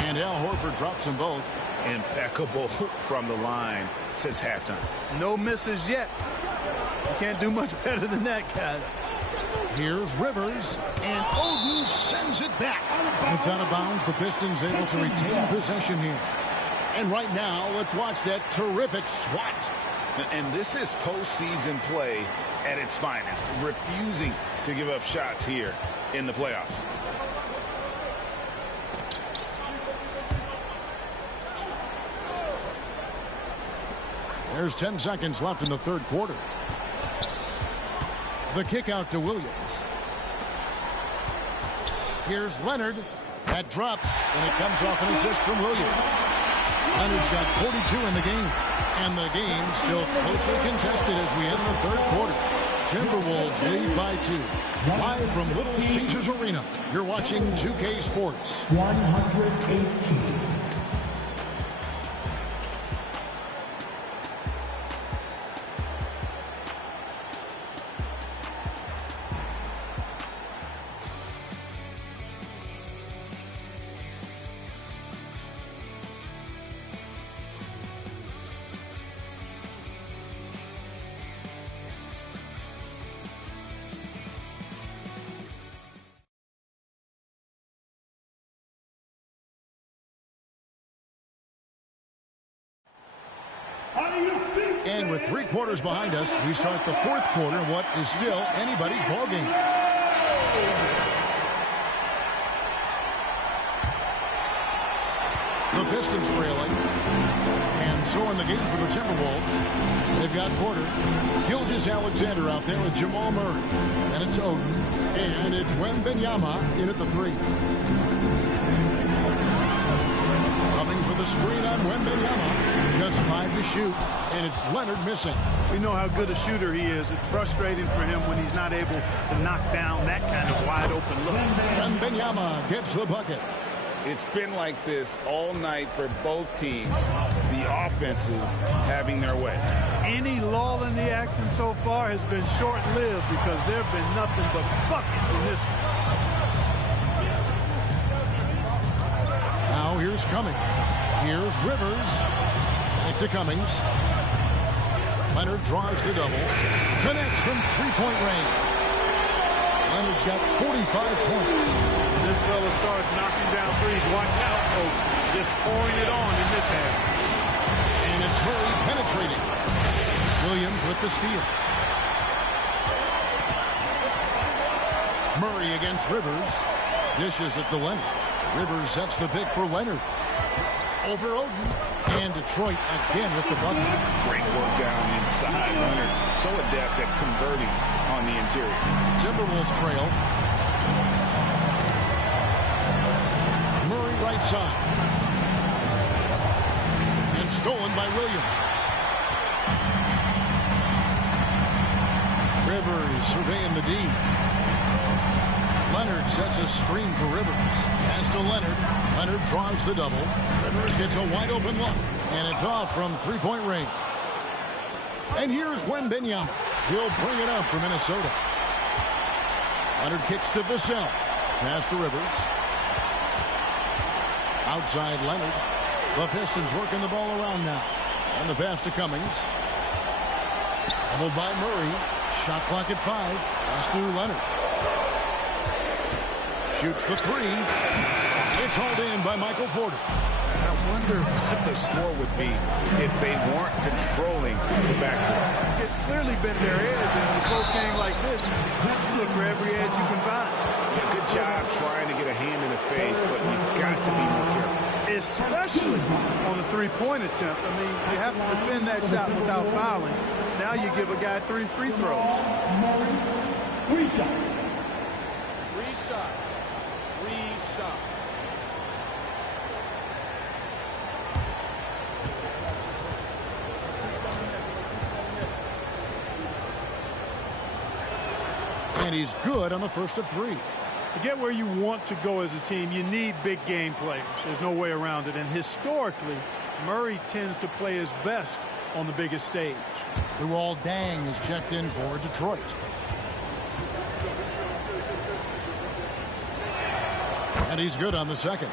And Al Horford drops them both. Impeccable from the line since halftime. No misses yet. You can't do much better than that, guys. Here's Rivers, and Oden sends it back. It's out of bounds. The Pistons able to retain possession here. And right now, let's watch that terrific swat. And this is postseason play at its finest, refusing to give up shots here in the playoffs. There's 10 seconds left in the third quarter. The kick out to Williams. Here's Leonard. That drops, and it comes off an assist from Williams. Leonard's got 42 in the game. And the game still closely contested as we end the third quarter. Timberwolves lead by 2. Live from Little Caesars Arena, you're watching 2K Sports. 118. And with 3 quarters behind us, we start the fourth quarter in what is still anybody's ballgame. The Pistons trailing. And so in the game for the Timberwolves, they've got Porter. Gilgeous-Alexander out there with Jamal Murray. And it's Oden. And it's Wembanyama in at the 3. Cummings with a screen on Wembanyama. Just 5 to shoot, and it's Leonard missing. We know how good a shooter he is. It's frustrating for him when he's not able to knock down that kind of wide-open look. Wembanyama gets the bucket. It's been like this all night for both teams. The offenses having their way. Any lull in the action so far has been short-lived because there have been nothing but buckets in this one. Now here's Cummings. Here's Rivers. Back to Cummings. Leonard draws the double. Connects from three-point range. Leonard's got 45 points. This fella starts knocking down threes. Watch out, folks. Just pouring it on in this half. And it's Murray penetrating. Williams with the steal. Murray against Rivers. Dishes it to Leonard. Rivers sets the pick for Leonard. Over Oden. And Detroit again with the bucket. Great work down inside. Leonard so adept at converting on the interior. Timberwolves trail. Murray right side. And stolen by Williams. Rivers surveying the D. Leonard sets a screen for Rivers. Pass to Leonard. Leonard draws the double. Rivers gets a wide open look. And it's off from three-point range. And here's Wembanyama. He'll bring it up for Minnesota. Leonard kicks to Vassell. Pass to Rivers. Outside Leonard. The Pistons working the ball around now. And the pass to Cummings. Doubled by Murray. Shot clock at 5. Pass to Leonard. Shoots the 3. It's hauled in by Michael Porter. That wonder what the score would be if they weren't controlling the backcourt. It's clearly been their edge, and in a close game like this, you look for every edge you can find. Yeah, good job trying to get a hand in the face, but you've got to be more careful. Especially on a three-point attempt. I mean, you have to defend that shot without fouling. Now you give a guy 3 free throws. 3 shots. 3 shots. 3 shots. And he's good on the first of 3. To get where you want to go as a team, you need big game players. There's no way around it. And historically, Murray tends to play his best on the biggest stage. Luol Deng is checked in for Detroit. And he's good on the second.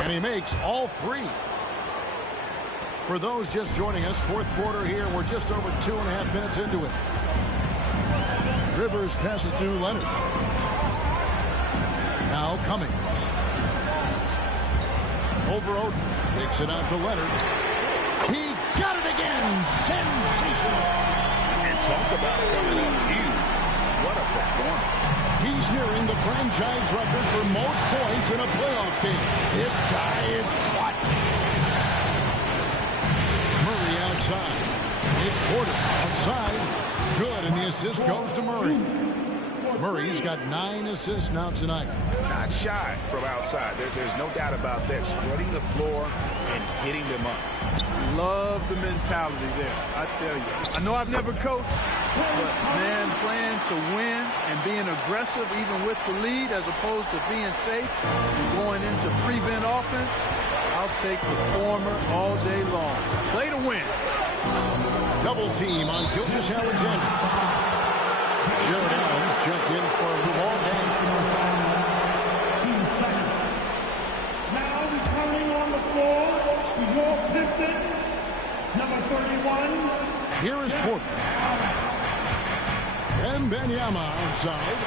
And he makes all 3. For those just joining us, fourth quarter here. We're just over 2.5 minutes into it. Rivers passes to Leonard. Now Cummings. Over Oden. Takes it out to Leonard. He got it again. Sensational. And talk about coming up huge. What a performance. He's nearing the franchise record for most points in a playoff game. This guy is what? Murray outside. It's Porter outside. Good, and the assist goes to Murray. Murray's got 9 assists now tonight. Not shy from outside. There's no doubt about that. Spreading the floor and getting them up. Love the mentality there, I tell you. I know I've never coached, but, man, playing to win and being aggressive even with the lead as opposed to being safe and going into prevent offense, I'll take the former all day long. Play to win. Double team on Gilgeous-Alexander. Jared Allen's checked in for Luol Deng. Now returning on the floor to your Pistons, number 31. Here is Porter. And Wembanyama outside.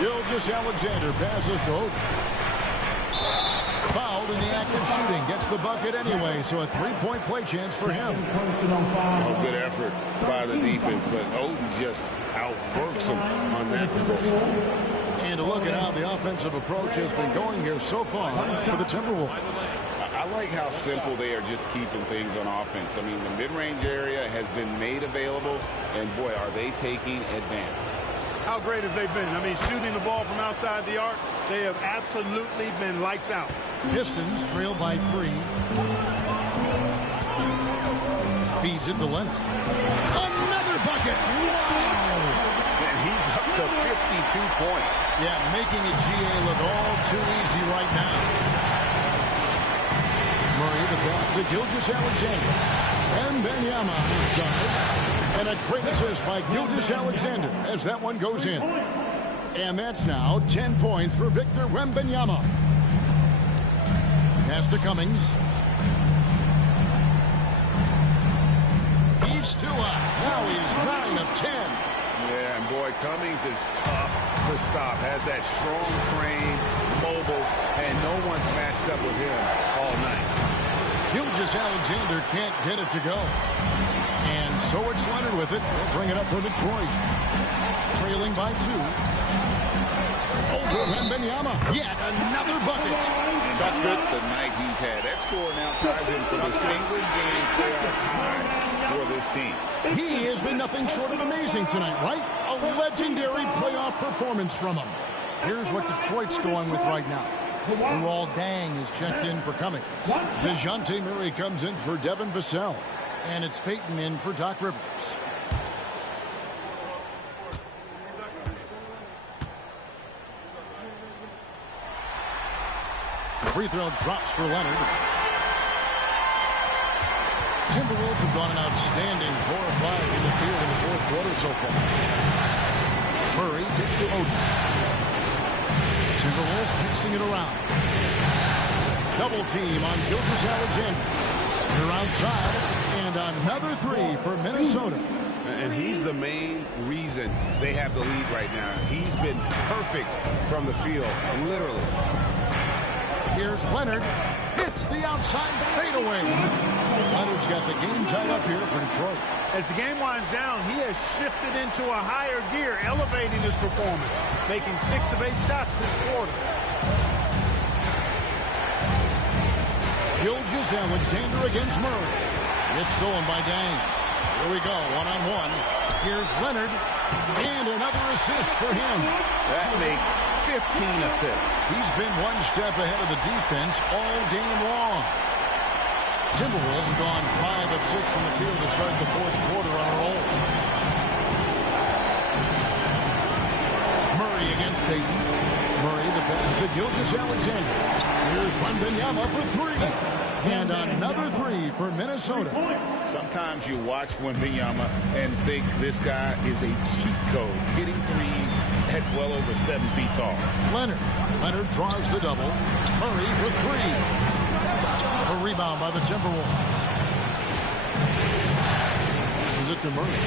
Gilgeous-Alexander passes to Oden. Fouled in the act of shooting. Gets the bucket anyway, so a 3-point play chance for him. Oh, good effort by the defense, but Oden just outworks him on that possession. And to look at how the offensive approach has been going here so far for the Timberwolves. I like how simple they are just keeping things on offense. I mean, the mid-range area has been made available, and boy, are they taking advantage. How great have they been? I mean, shooting the ball from outside the arc, they have absolutely been lights out. Pistons trail by 3. Feeds it to Leonard. Another bucket! Wow! And he's up to 52 points. Yeah, making a GA look all too easy right now. Murray the pass to Gilgeous-Alexander. And Wembanyama inside. And a great assist by Gilgeous-Alexander as that one goes in. And that's now 10 points for Victor Wembanyama. Pass to Cummings. He's still up. Now he's 9 of 10. Yeah, and boy, Cummings is tough to stop. Has that strong frame, mobile, and no one's matched up with him all night. Gilgeous-Alexander can't get it to go. And so it's Leonard with it. They'll bring it up for Detroit. Trailing by 2. Over Wembanyama. Yet another bucket. And that's good the night he's had. That score now ties him for the single-game playoff high for this team. He has been nothing short of amazing tonight, right? A legendary playoff performance from him. Here's what Detroit's going with right now. Luol Deng is checked in for Cummings. DeJounte Murray comes in for Devin Vassell. And it's Peyton in for Doc Rivers. Free throw drops for Leonard. Timberwolves have gone an outstanding 4 of 5 in the field in the fourth quarter so far. Murray gets to Oden. Timberwolves passing it around. Double team on Gilgeous-Alexander. They're outside, and another three for Minnesota. And he's the main reason they have the lead right now. He's been perfect from the field, literally. Here's Leonard. Hits the outside fadeaway. Leonard's got the game tied up here for Detroit. As the game winds down, he has shifted into a higher gear, elevating his performance, making 6 of 8 shots this quarter. Gilgeous-Alexander against Murray. It's stolen by Dang. Here we go, one-on-one. Here's Leonard, and another assist for him. That makes 15 assists. He's been one step ahead of the defense all game long. Timberwolves have gone 5 of 6 from the field to start the fourth quarter on a roll. Murray against Payton. Murray the pass to Gilgeous-Alexander. Here's Wembanyama for 3. And another 3 for Minnesota. Sometimes you watch Wembanyama and think this guy is a cheat code, hitting threes at well over 7 feet tall. Leonard. Leonard draws the double. Murray for 3. A rebound by the Timberwolves. This is it to Murray.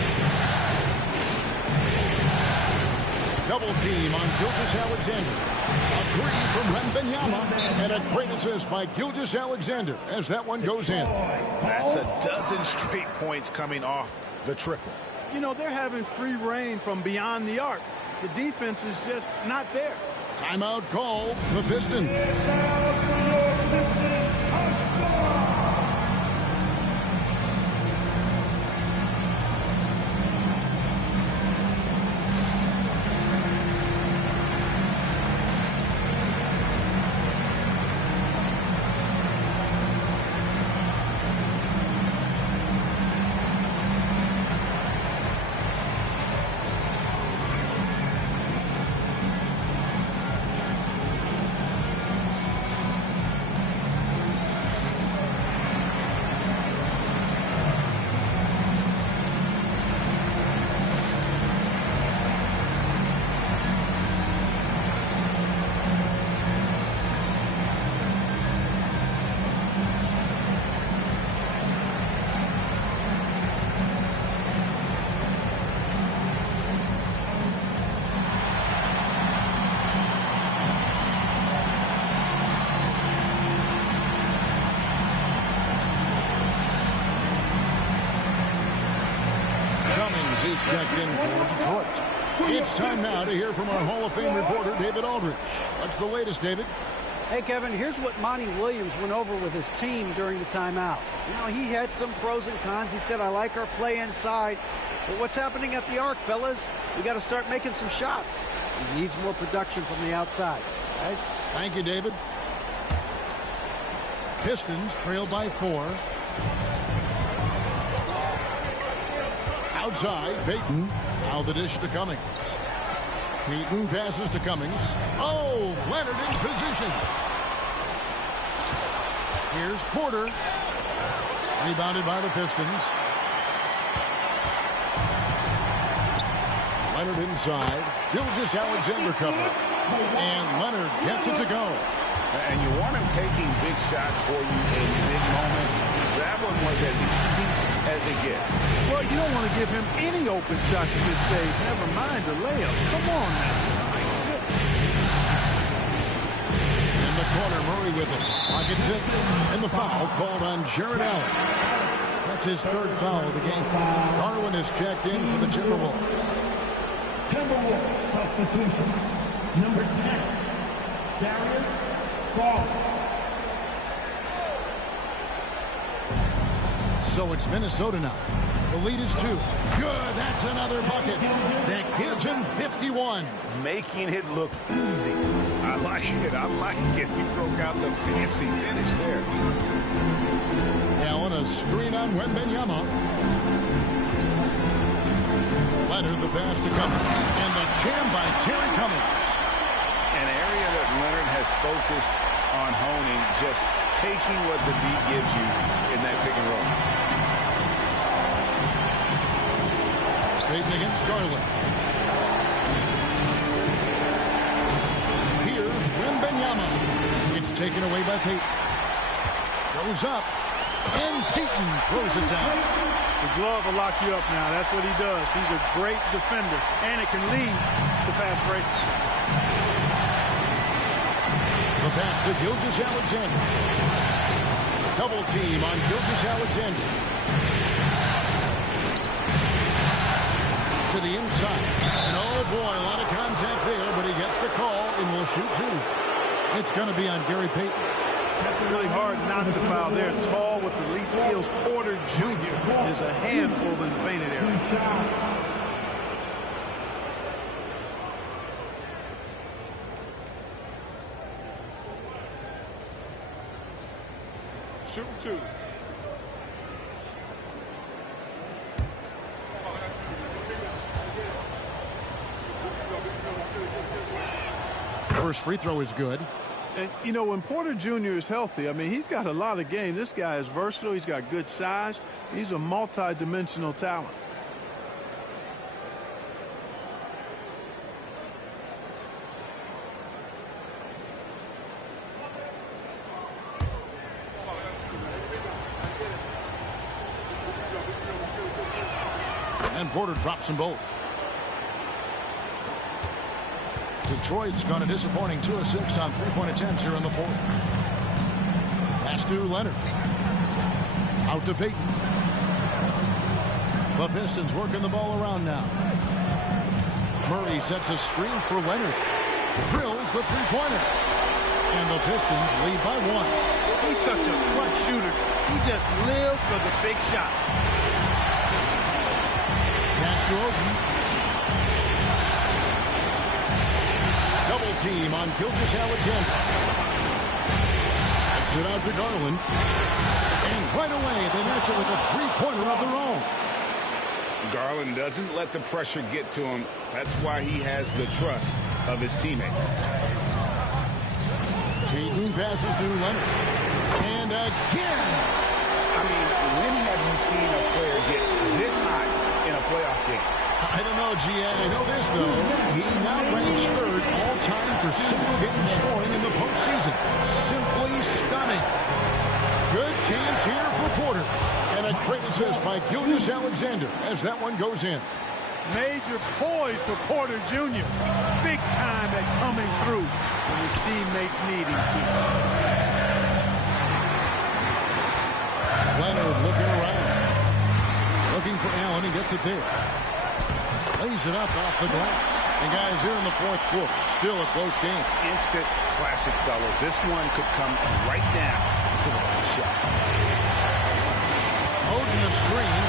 Double team on Gilgeous-Alexander. A 3 from Wembanyama, and a great assist by Gilgeous-Alexander as that one goes in. That's a dozen straight points coming off the triple. You know, they're having free reign from beyond the arc. The defense is just not there. Timeout called. The Pistons. He's checked in for Detroit. It's time now to hear from our Hall of Fame reporter, David Aldridge. What's the latest, David? Hey, Kevin, here's what Monty Williams went over with his team during the timeout. You know, he had some pros and cons. He said, I like our play inside. But what's happening at the arc, fellas? We got to start making some shots. He needs more production from the outside. Guys? Thank you, David. Pistons trail by 4. Outside, Payton. Now the dish to Cummings. Payton passes to Cummings. Oh, Leonard in position. Here's Porter. Rebounded by the Pistons. Leonard inside. Gilgeous-Alexander cover. And Leonard gets it to go. And you want him taking big shots for you in big moments. That one was as easy as it gets. Well, you don't want to give him any open shots at this stage. Never mind the layup. Come on now. In the corner, Murray with it. Pocket 6. And the foul called on Jared Allen. That's his 3rd foul of the game. Darwin is checked in for the Timberwolves. Timberwolves substitution. Number 10, Darius Garland. So it's Minnesota now. The lead is 2. Good. That's another bucket. That gives him 51. Making it look easy. I like it. I like it. He broke out the fancy finish there. Allen, a screen on Wembanyama. Leonard the pass to Cummings. And the jam by Terry Cummings. An area that Leonard has focused on honing, just taking what the beat gives you in that pick and roll. Payton against Garland. Here's taken away by Peyton. Goes up, and Peyton throws it down. The glove will lock you up now. That's what he does. He's a great defender, and it can lead to fast breaks. The pass to Gilgeous-Alexander. Double team on Gilgeous-Alexander. To the inside. And oh boy, a lot of contact there, but he gets the call and will shoot two. It's going to be on Gary Payton. Really hard not to foul there. Tall with elite skills. Porter Jr. is a handful in the painted area. Shoot two. First free throw is good. And, you know, when Porter Jr. is healthy, I mean, he's got a lot of game. This guy is versatile. He's got good size. He's a multi-dimensional talent. And Porter drops them both. Detroit's gone a disappointing 2 of 6 on three-point attempts here in the fourth. Pass to Leonard. Out to Peyton. The Pistons working the ball around now. Murray sets a screen for Leonard. Drills the three-pointer. And the Pistons lead by 1. He's such a clutch shooter. He just lives for the big shot. Pass to Oden. Double team on Gilgeous-Alexander. It out to Garland. And right away, they match it with a three-pointer of their own. Garland doesn't let the pressure get to him. That's why he has the trust of his teammates. Peyton passes to Leonard. And again. I mean, when have you seen a player get this high in a playoff game? I don't know, GA. I know this, though. He now ranks third all-time for single-game scoring in the postseason. Simply stunning. Good chance here for Porter. And a great assist by Gilgeous-Alexander as that one goes in. Major poise for Porter Jr. Big time at coming through when his teammates need him to. Leonard looking around. Looking for Allen. He gets it there. Lays it up off the glass. And guys, here in the fourth quarter, still a close game. Instant classic, fellas. This one could come right down to the last shot. Oden the screen.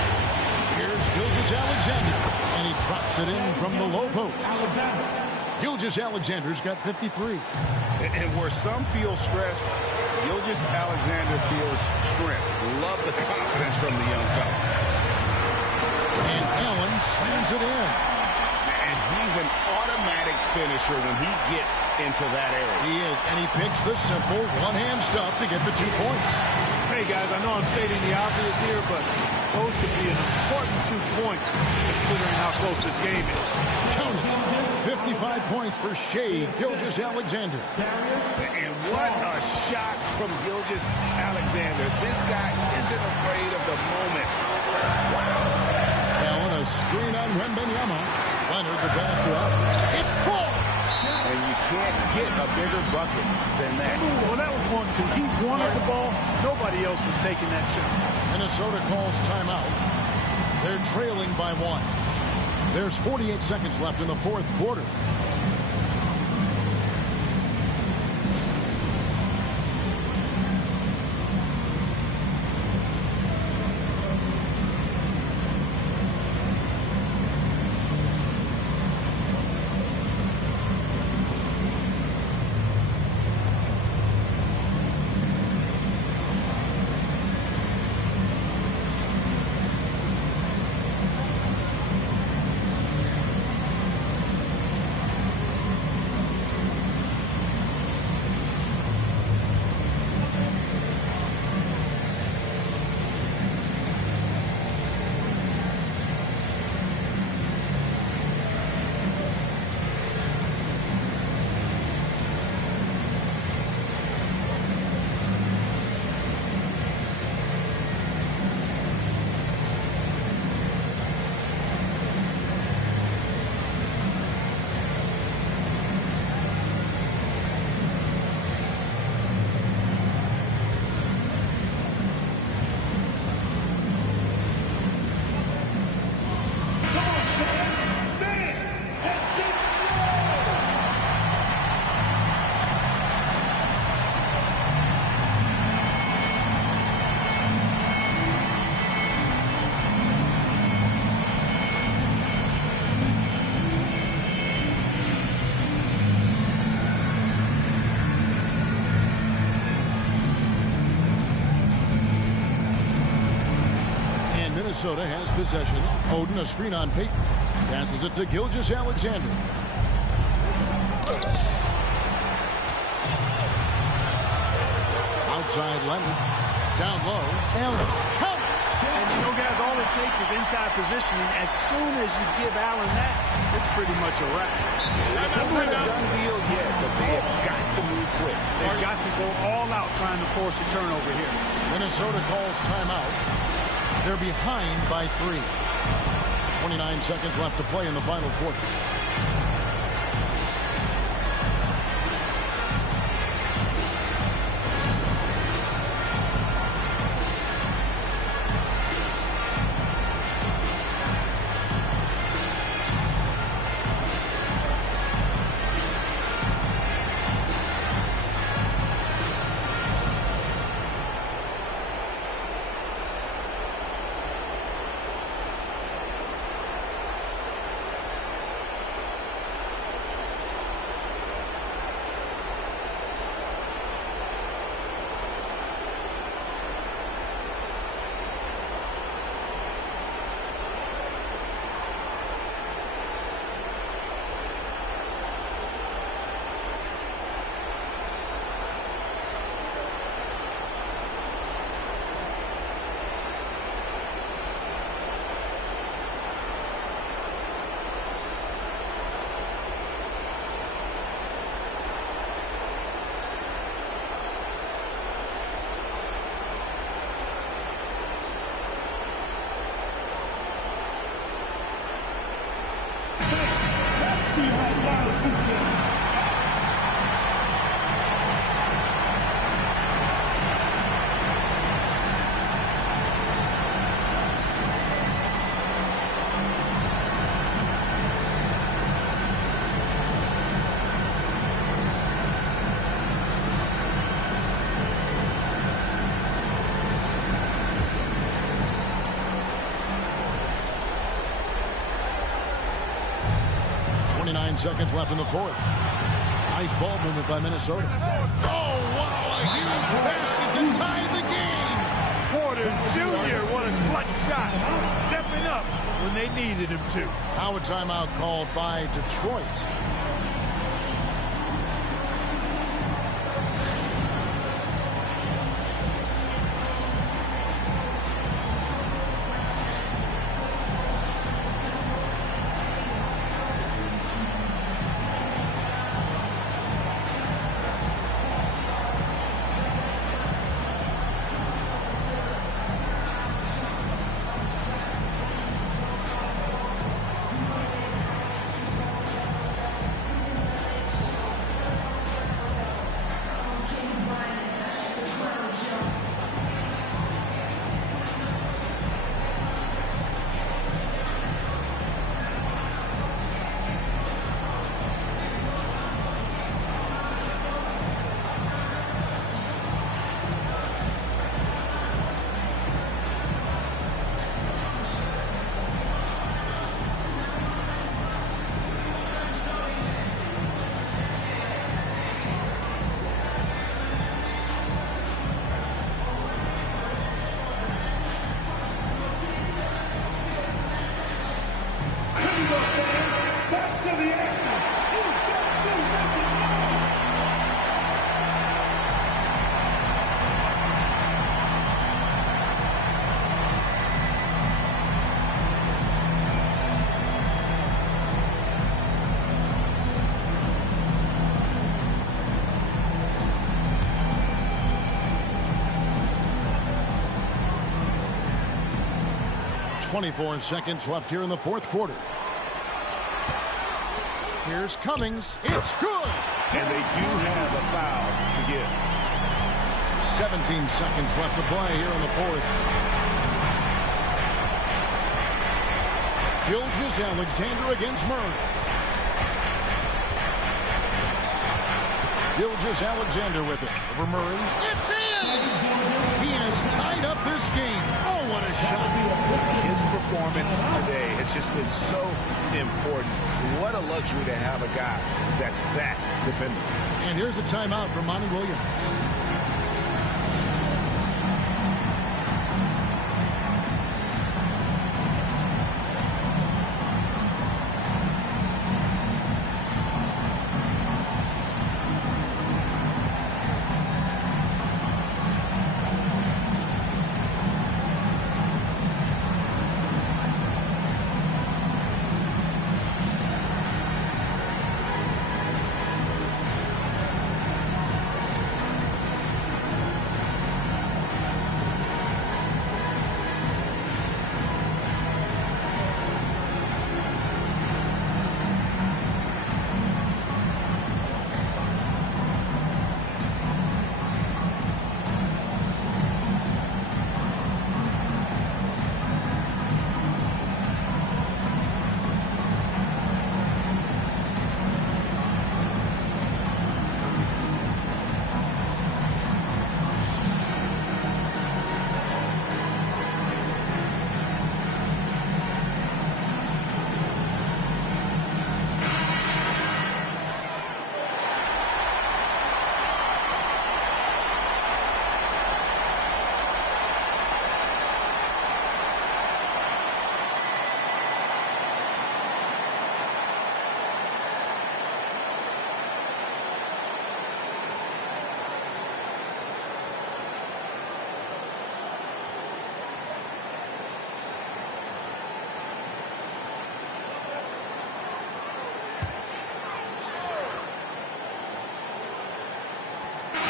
Here's Gilgeous-Alexander. And he drops it in from the low post. Gilgeous-Alexander's got 53. And where some feel stressed, Gilgeous-Alexander feels strength. Love the confidence from the young fella. And Allen slams it in. And he's an automatic finisher when he gets into that area. He is, and he picks the simple one-hand stuff to get the 2 points. Hey, guys, I know I'm stating the obvious here, but those could be an important 2 points considering how close this game is. Count it. 55 points for Shea Gilgeous-Alexander. And what a shot from Gilgeous-Alexander. This guy isn't afraid of the moment. Allen, a screen on Wembanyama. Leonard, the pass to Allen. It falls! And you can't get a bigger bucket than that. Well, that was 1-2. He wanted the ball. Nobody else was taking that shot. Minnesota calls timeout. They're trailing by 1. There's 48 seconds left in the fourth quarter. Minnesota has possession. Oden, a screen on Peyton. Passes it to Gilgeous-Alexander. Outside Leonard. Down low. Allen. Count it! And you know, guys, all it takes is inside positioning. As soon as you give Allen that, it's pretty much a wrap. It's not a done deal yet, but they have got to move quick. They've got to go all out trying to force a turnover here. Minnesota calls timeout. They're behind by 3. 29 seconds left to play in the final quarter. Seconds left in the fourth. Nice ball movement by Minnesota. Oh, wow, a huge basket to tie the game. Porter Jr., what a clutch shot. Stepping up when they needed him to. Now a timeout called by Detroit. Back to the action. 24 seconds left here in the fourth quarter. Here's Cummings. It's good. And they do have a foul to give. 17 seconds left to play here in the fourth. Gilgeous-Alexander against Murray. Gilgeous-Alexander with it. Over Murray. It's in! He has tied up this game. Oh, what a shot. His performance today has just been so important. What a luxury to have a guy that's that dependable. And here's a timeout from Monty Williams.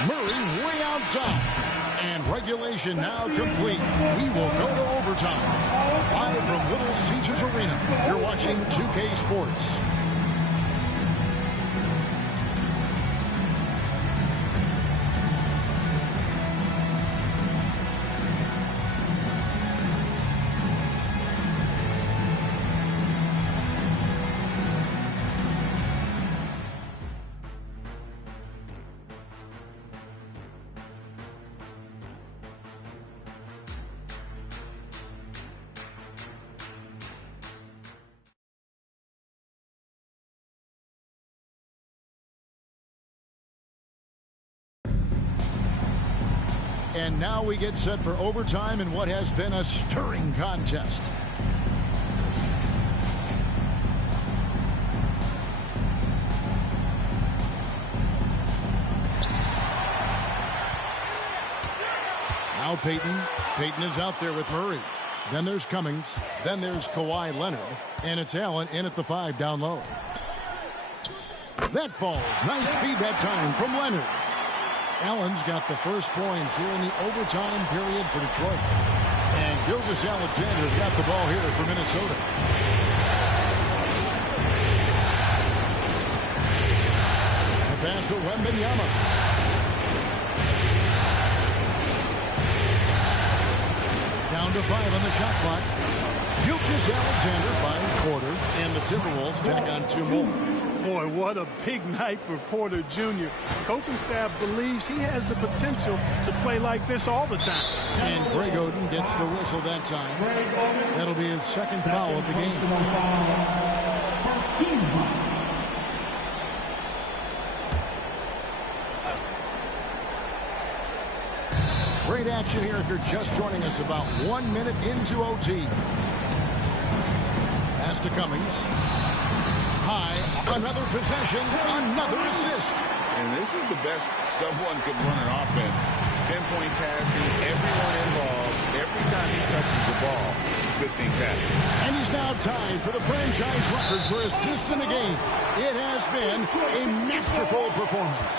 Murray way outside. And regulation now complete. We will go to overtime. Live from Little Caesars Arena, you're watching 2K Sports. And now we get set for overtime in what has been a stirring contest. Now Payton. Payton is out there with Murray. Then there's Cummings. Then there's Kawhi Leonard. And it's Allen in at the 5 down low. That falls. Nice feed that time from Leonard. Allen's got the first points here in the overtime period for Detroit. And Gilgeous-Alexander's got the ball here for Minnesota. The pass to Wembanyama. Down to 5 on the shot clock. Gilgeous-Alexander finds Porter, and the Timberwolves tack on 2 more. Boy, what a big night for Porter Jr. Coaching staff believes he has the potential to play like this all the time. And Greg Oden gets the whistle that time. That'll be his second foul of the game. Great action here if you're just joining us about 1 minute into OT. Pass to Cummings. High, another possession, another assist. And this is the best someone could run an offense. Pinpoint passing, everyone involved. Every time he touches the ball, good things happen. And he's now tied for the franchise record for assists in a game. It has been a masterful performance.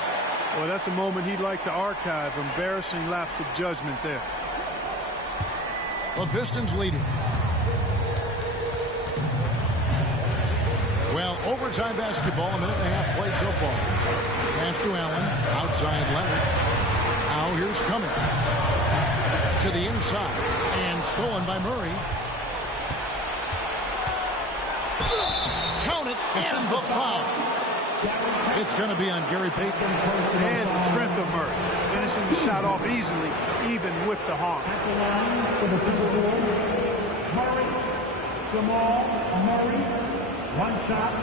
Well, that's a moment he'd like to archive. Embarrassing lapse of judgment there. The Pistons leading. Well, overtime basketball, 1.5 minutes played so far. Pass to Allen, outside Leonard. Now here's Cummings. To the inside, and stolen by Murray. Count it, and the foul. It's going to be on Gary Payton. And the strength of Murray, finishing the shot off easily, even with the harm. For the Timberwolves, Murray, Jamal Murray. 1 shot.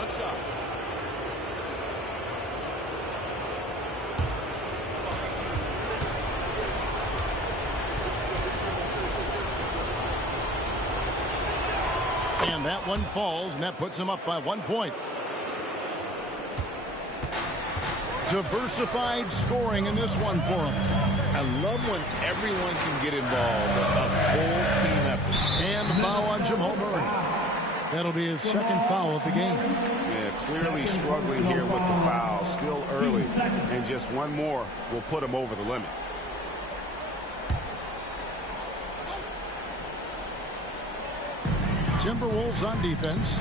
What's up? And that one falls, and that puts him up by 1 point. Diversified scoring in this one for him. I love when everyone can get involved. A full team effort. And the foul on Jamal Murray. That'll be his second foul of the game. Yeah, clearly struggling here with the foul. Still early. And just one more will put him over the limit. Timberwolves on defense.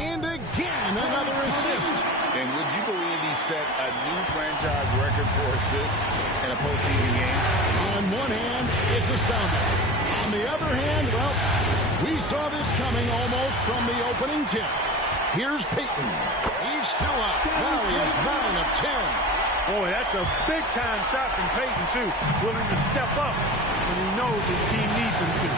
And again, another assist. And would you believe he set a new franchise record for assists in a postseason game? On one hand, it's astounding. On the other hand, well, we saw this coming almost from the opening tip. Here's Payton. He's still up. Now he is 9 of 10. Boy, that's a big-time shot from Payton, too. Willing to step up when he knows his team needs him to.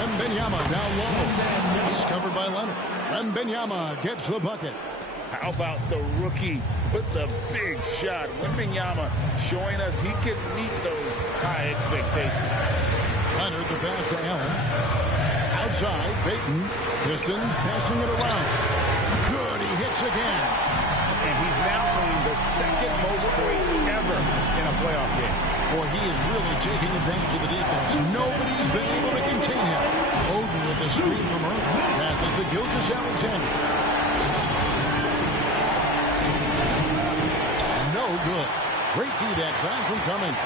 Wembanyama down low. He's covered by Leonard. Wembanyama gets the bucket. How about the rookie with the big shot? Wembanyama showing us he can meet those high expectations. Leonard, the pass to Allen. Outside, Payton. Pistons passing it around. Good, he hits again. and he's now earned the second most points ever in a playoff game. Boy, he is really taking advantage of the defense. Nobody's been able to contain him. Oden with the screen from Earl. Passes to Gilgeous-Alexander. No good. Great D that time from Cummings.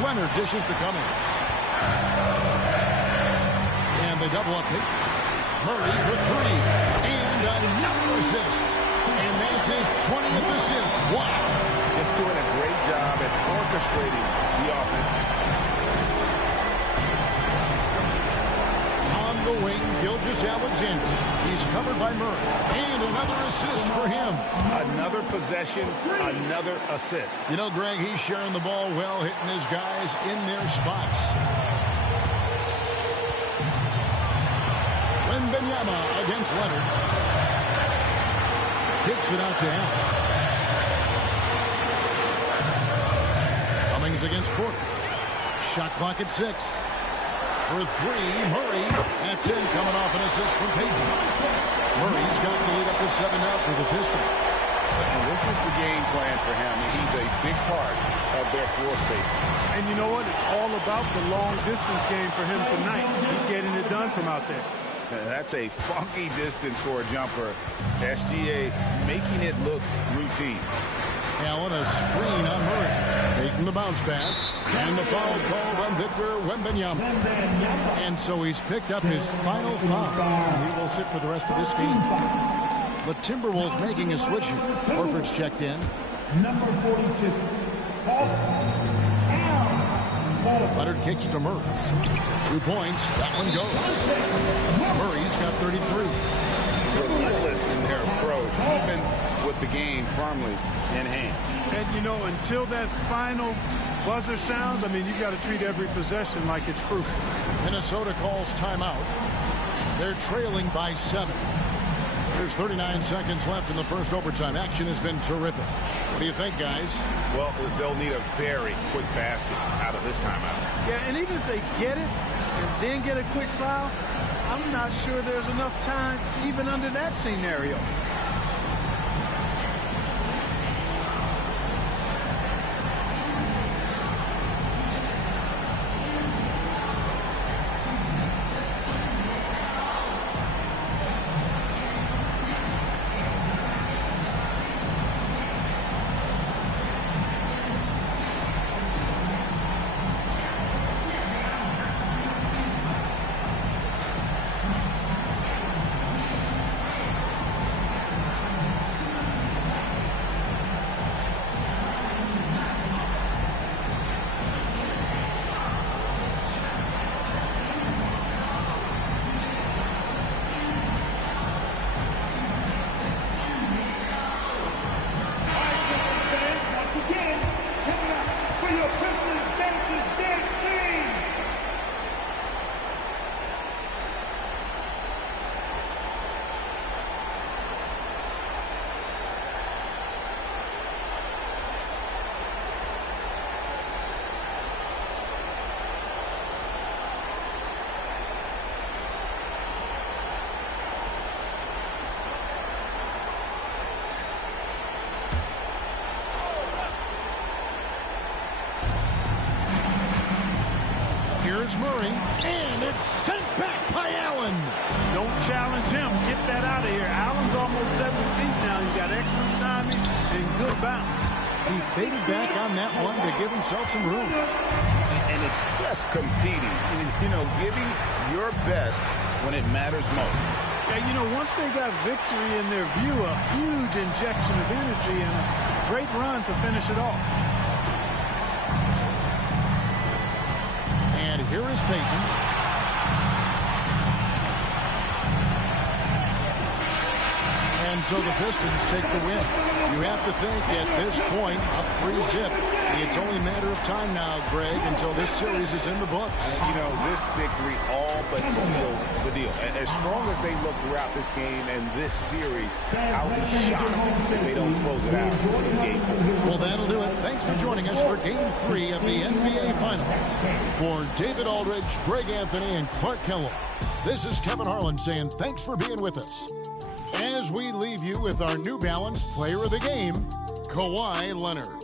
Leonard dishes to Cummings. And they double up Peyton. Murray for three. And another assist. And that's his 20th assist. Wow. Just doing a great job at orchestrating the offense. On the wing, Gilgeous-Alexander. He's covered by Murray. And another assist for him. Another possession, another assist. You know, Greg, he's sharing the ball well, hitting his guys in their spots. Wembanyama against Leonard. Kicks it out to Allen. Cummings against Porter. Shot clock at 6. For three, Murray. That's in, coming off an assist from Peyton. Murray's got the lead up to 7 now for the Pistons. And this is the game plan for him. He's a big part of their floor space. And you know what? It's all about the long-distance game for him tonight. He's getting it done from out there. That's a funky distance for a jumper. SGA making it look routine. Allen, a screen on Murray. Taking the bounce pass. And the foul called on Victor Wembanyama. And so he's picked up his final foul. He will sit for the rest of this game. The Timberwolves making a switch here. Horford's checked in. Number 42. Leonard kicks to Murray. 2 points. That one goes. Murray's got 33. Relentless in their approach, even with the game firmly in hand. And, you know, until that final buzzer sounds, I mean, you've got to treat every possession like it's crucial. Minnesota calls timeout. They're trailing by 7. There's 39 seconds left in the first overtime. Action has been terrific. What do you think, guys? Well, they'll need a very quick basket out of this timeout. Yeah, and even if they get it and then get a quick foul, I'm not sure there's enough time even under that scenario. Here's Murray, and it's sent back by Allen. Don't challenge him. Get that out of here. Allen's almost 7 feet now. He's got excellent timing and good bounce. He faded back on that one to give himself some room. And it's just competing, you know, giving your best when it matters most. Yeah, you know, once they got victory in their view, a huge injection of energy and a great run to finish it off. And here is Peyton. And so the Pistons take the win. You have to think at this point, up 3-zip. It's only a matter of time now, Greg, until this series is in the books. You know, this victory all but seals the deal. As strong as they look throughout this game and this series, I'll be shocked if they don't close it out in Game 4. Well, that'll do it. Thanks for joining us for Game 3 of the NBA Finals. For David Aldridge, Greg Anthony, and Clark Kellogg, this is Kevin Harlan saying thanks for being with us. As we leave you with our New Balance Player of the Game, Kawhi Leonard.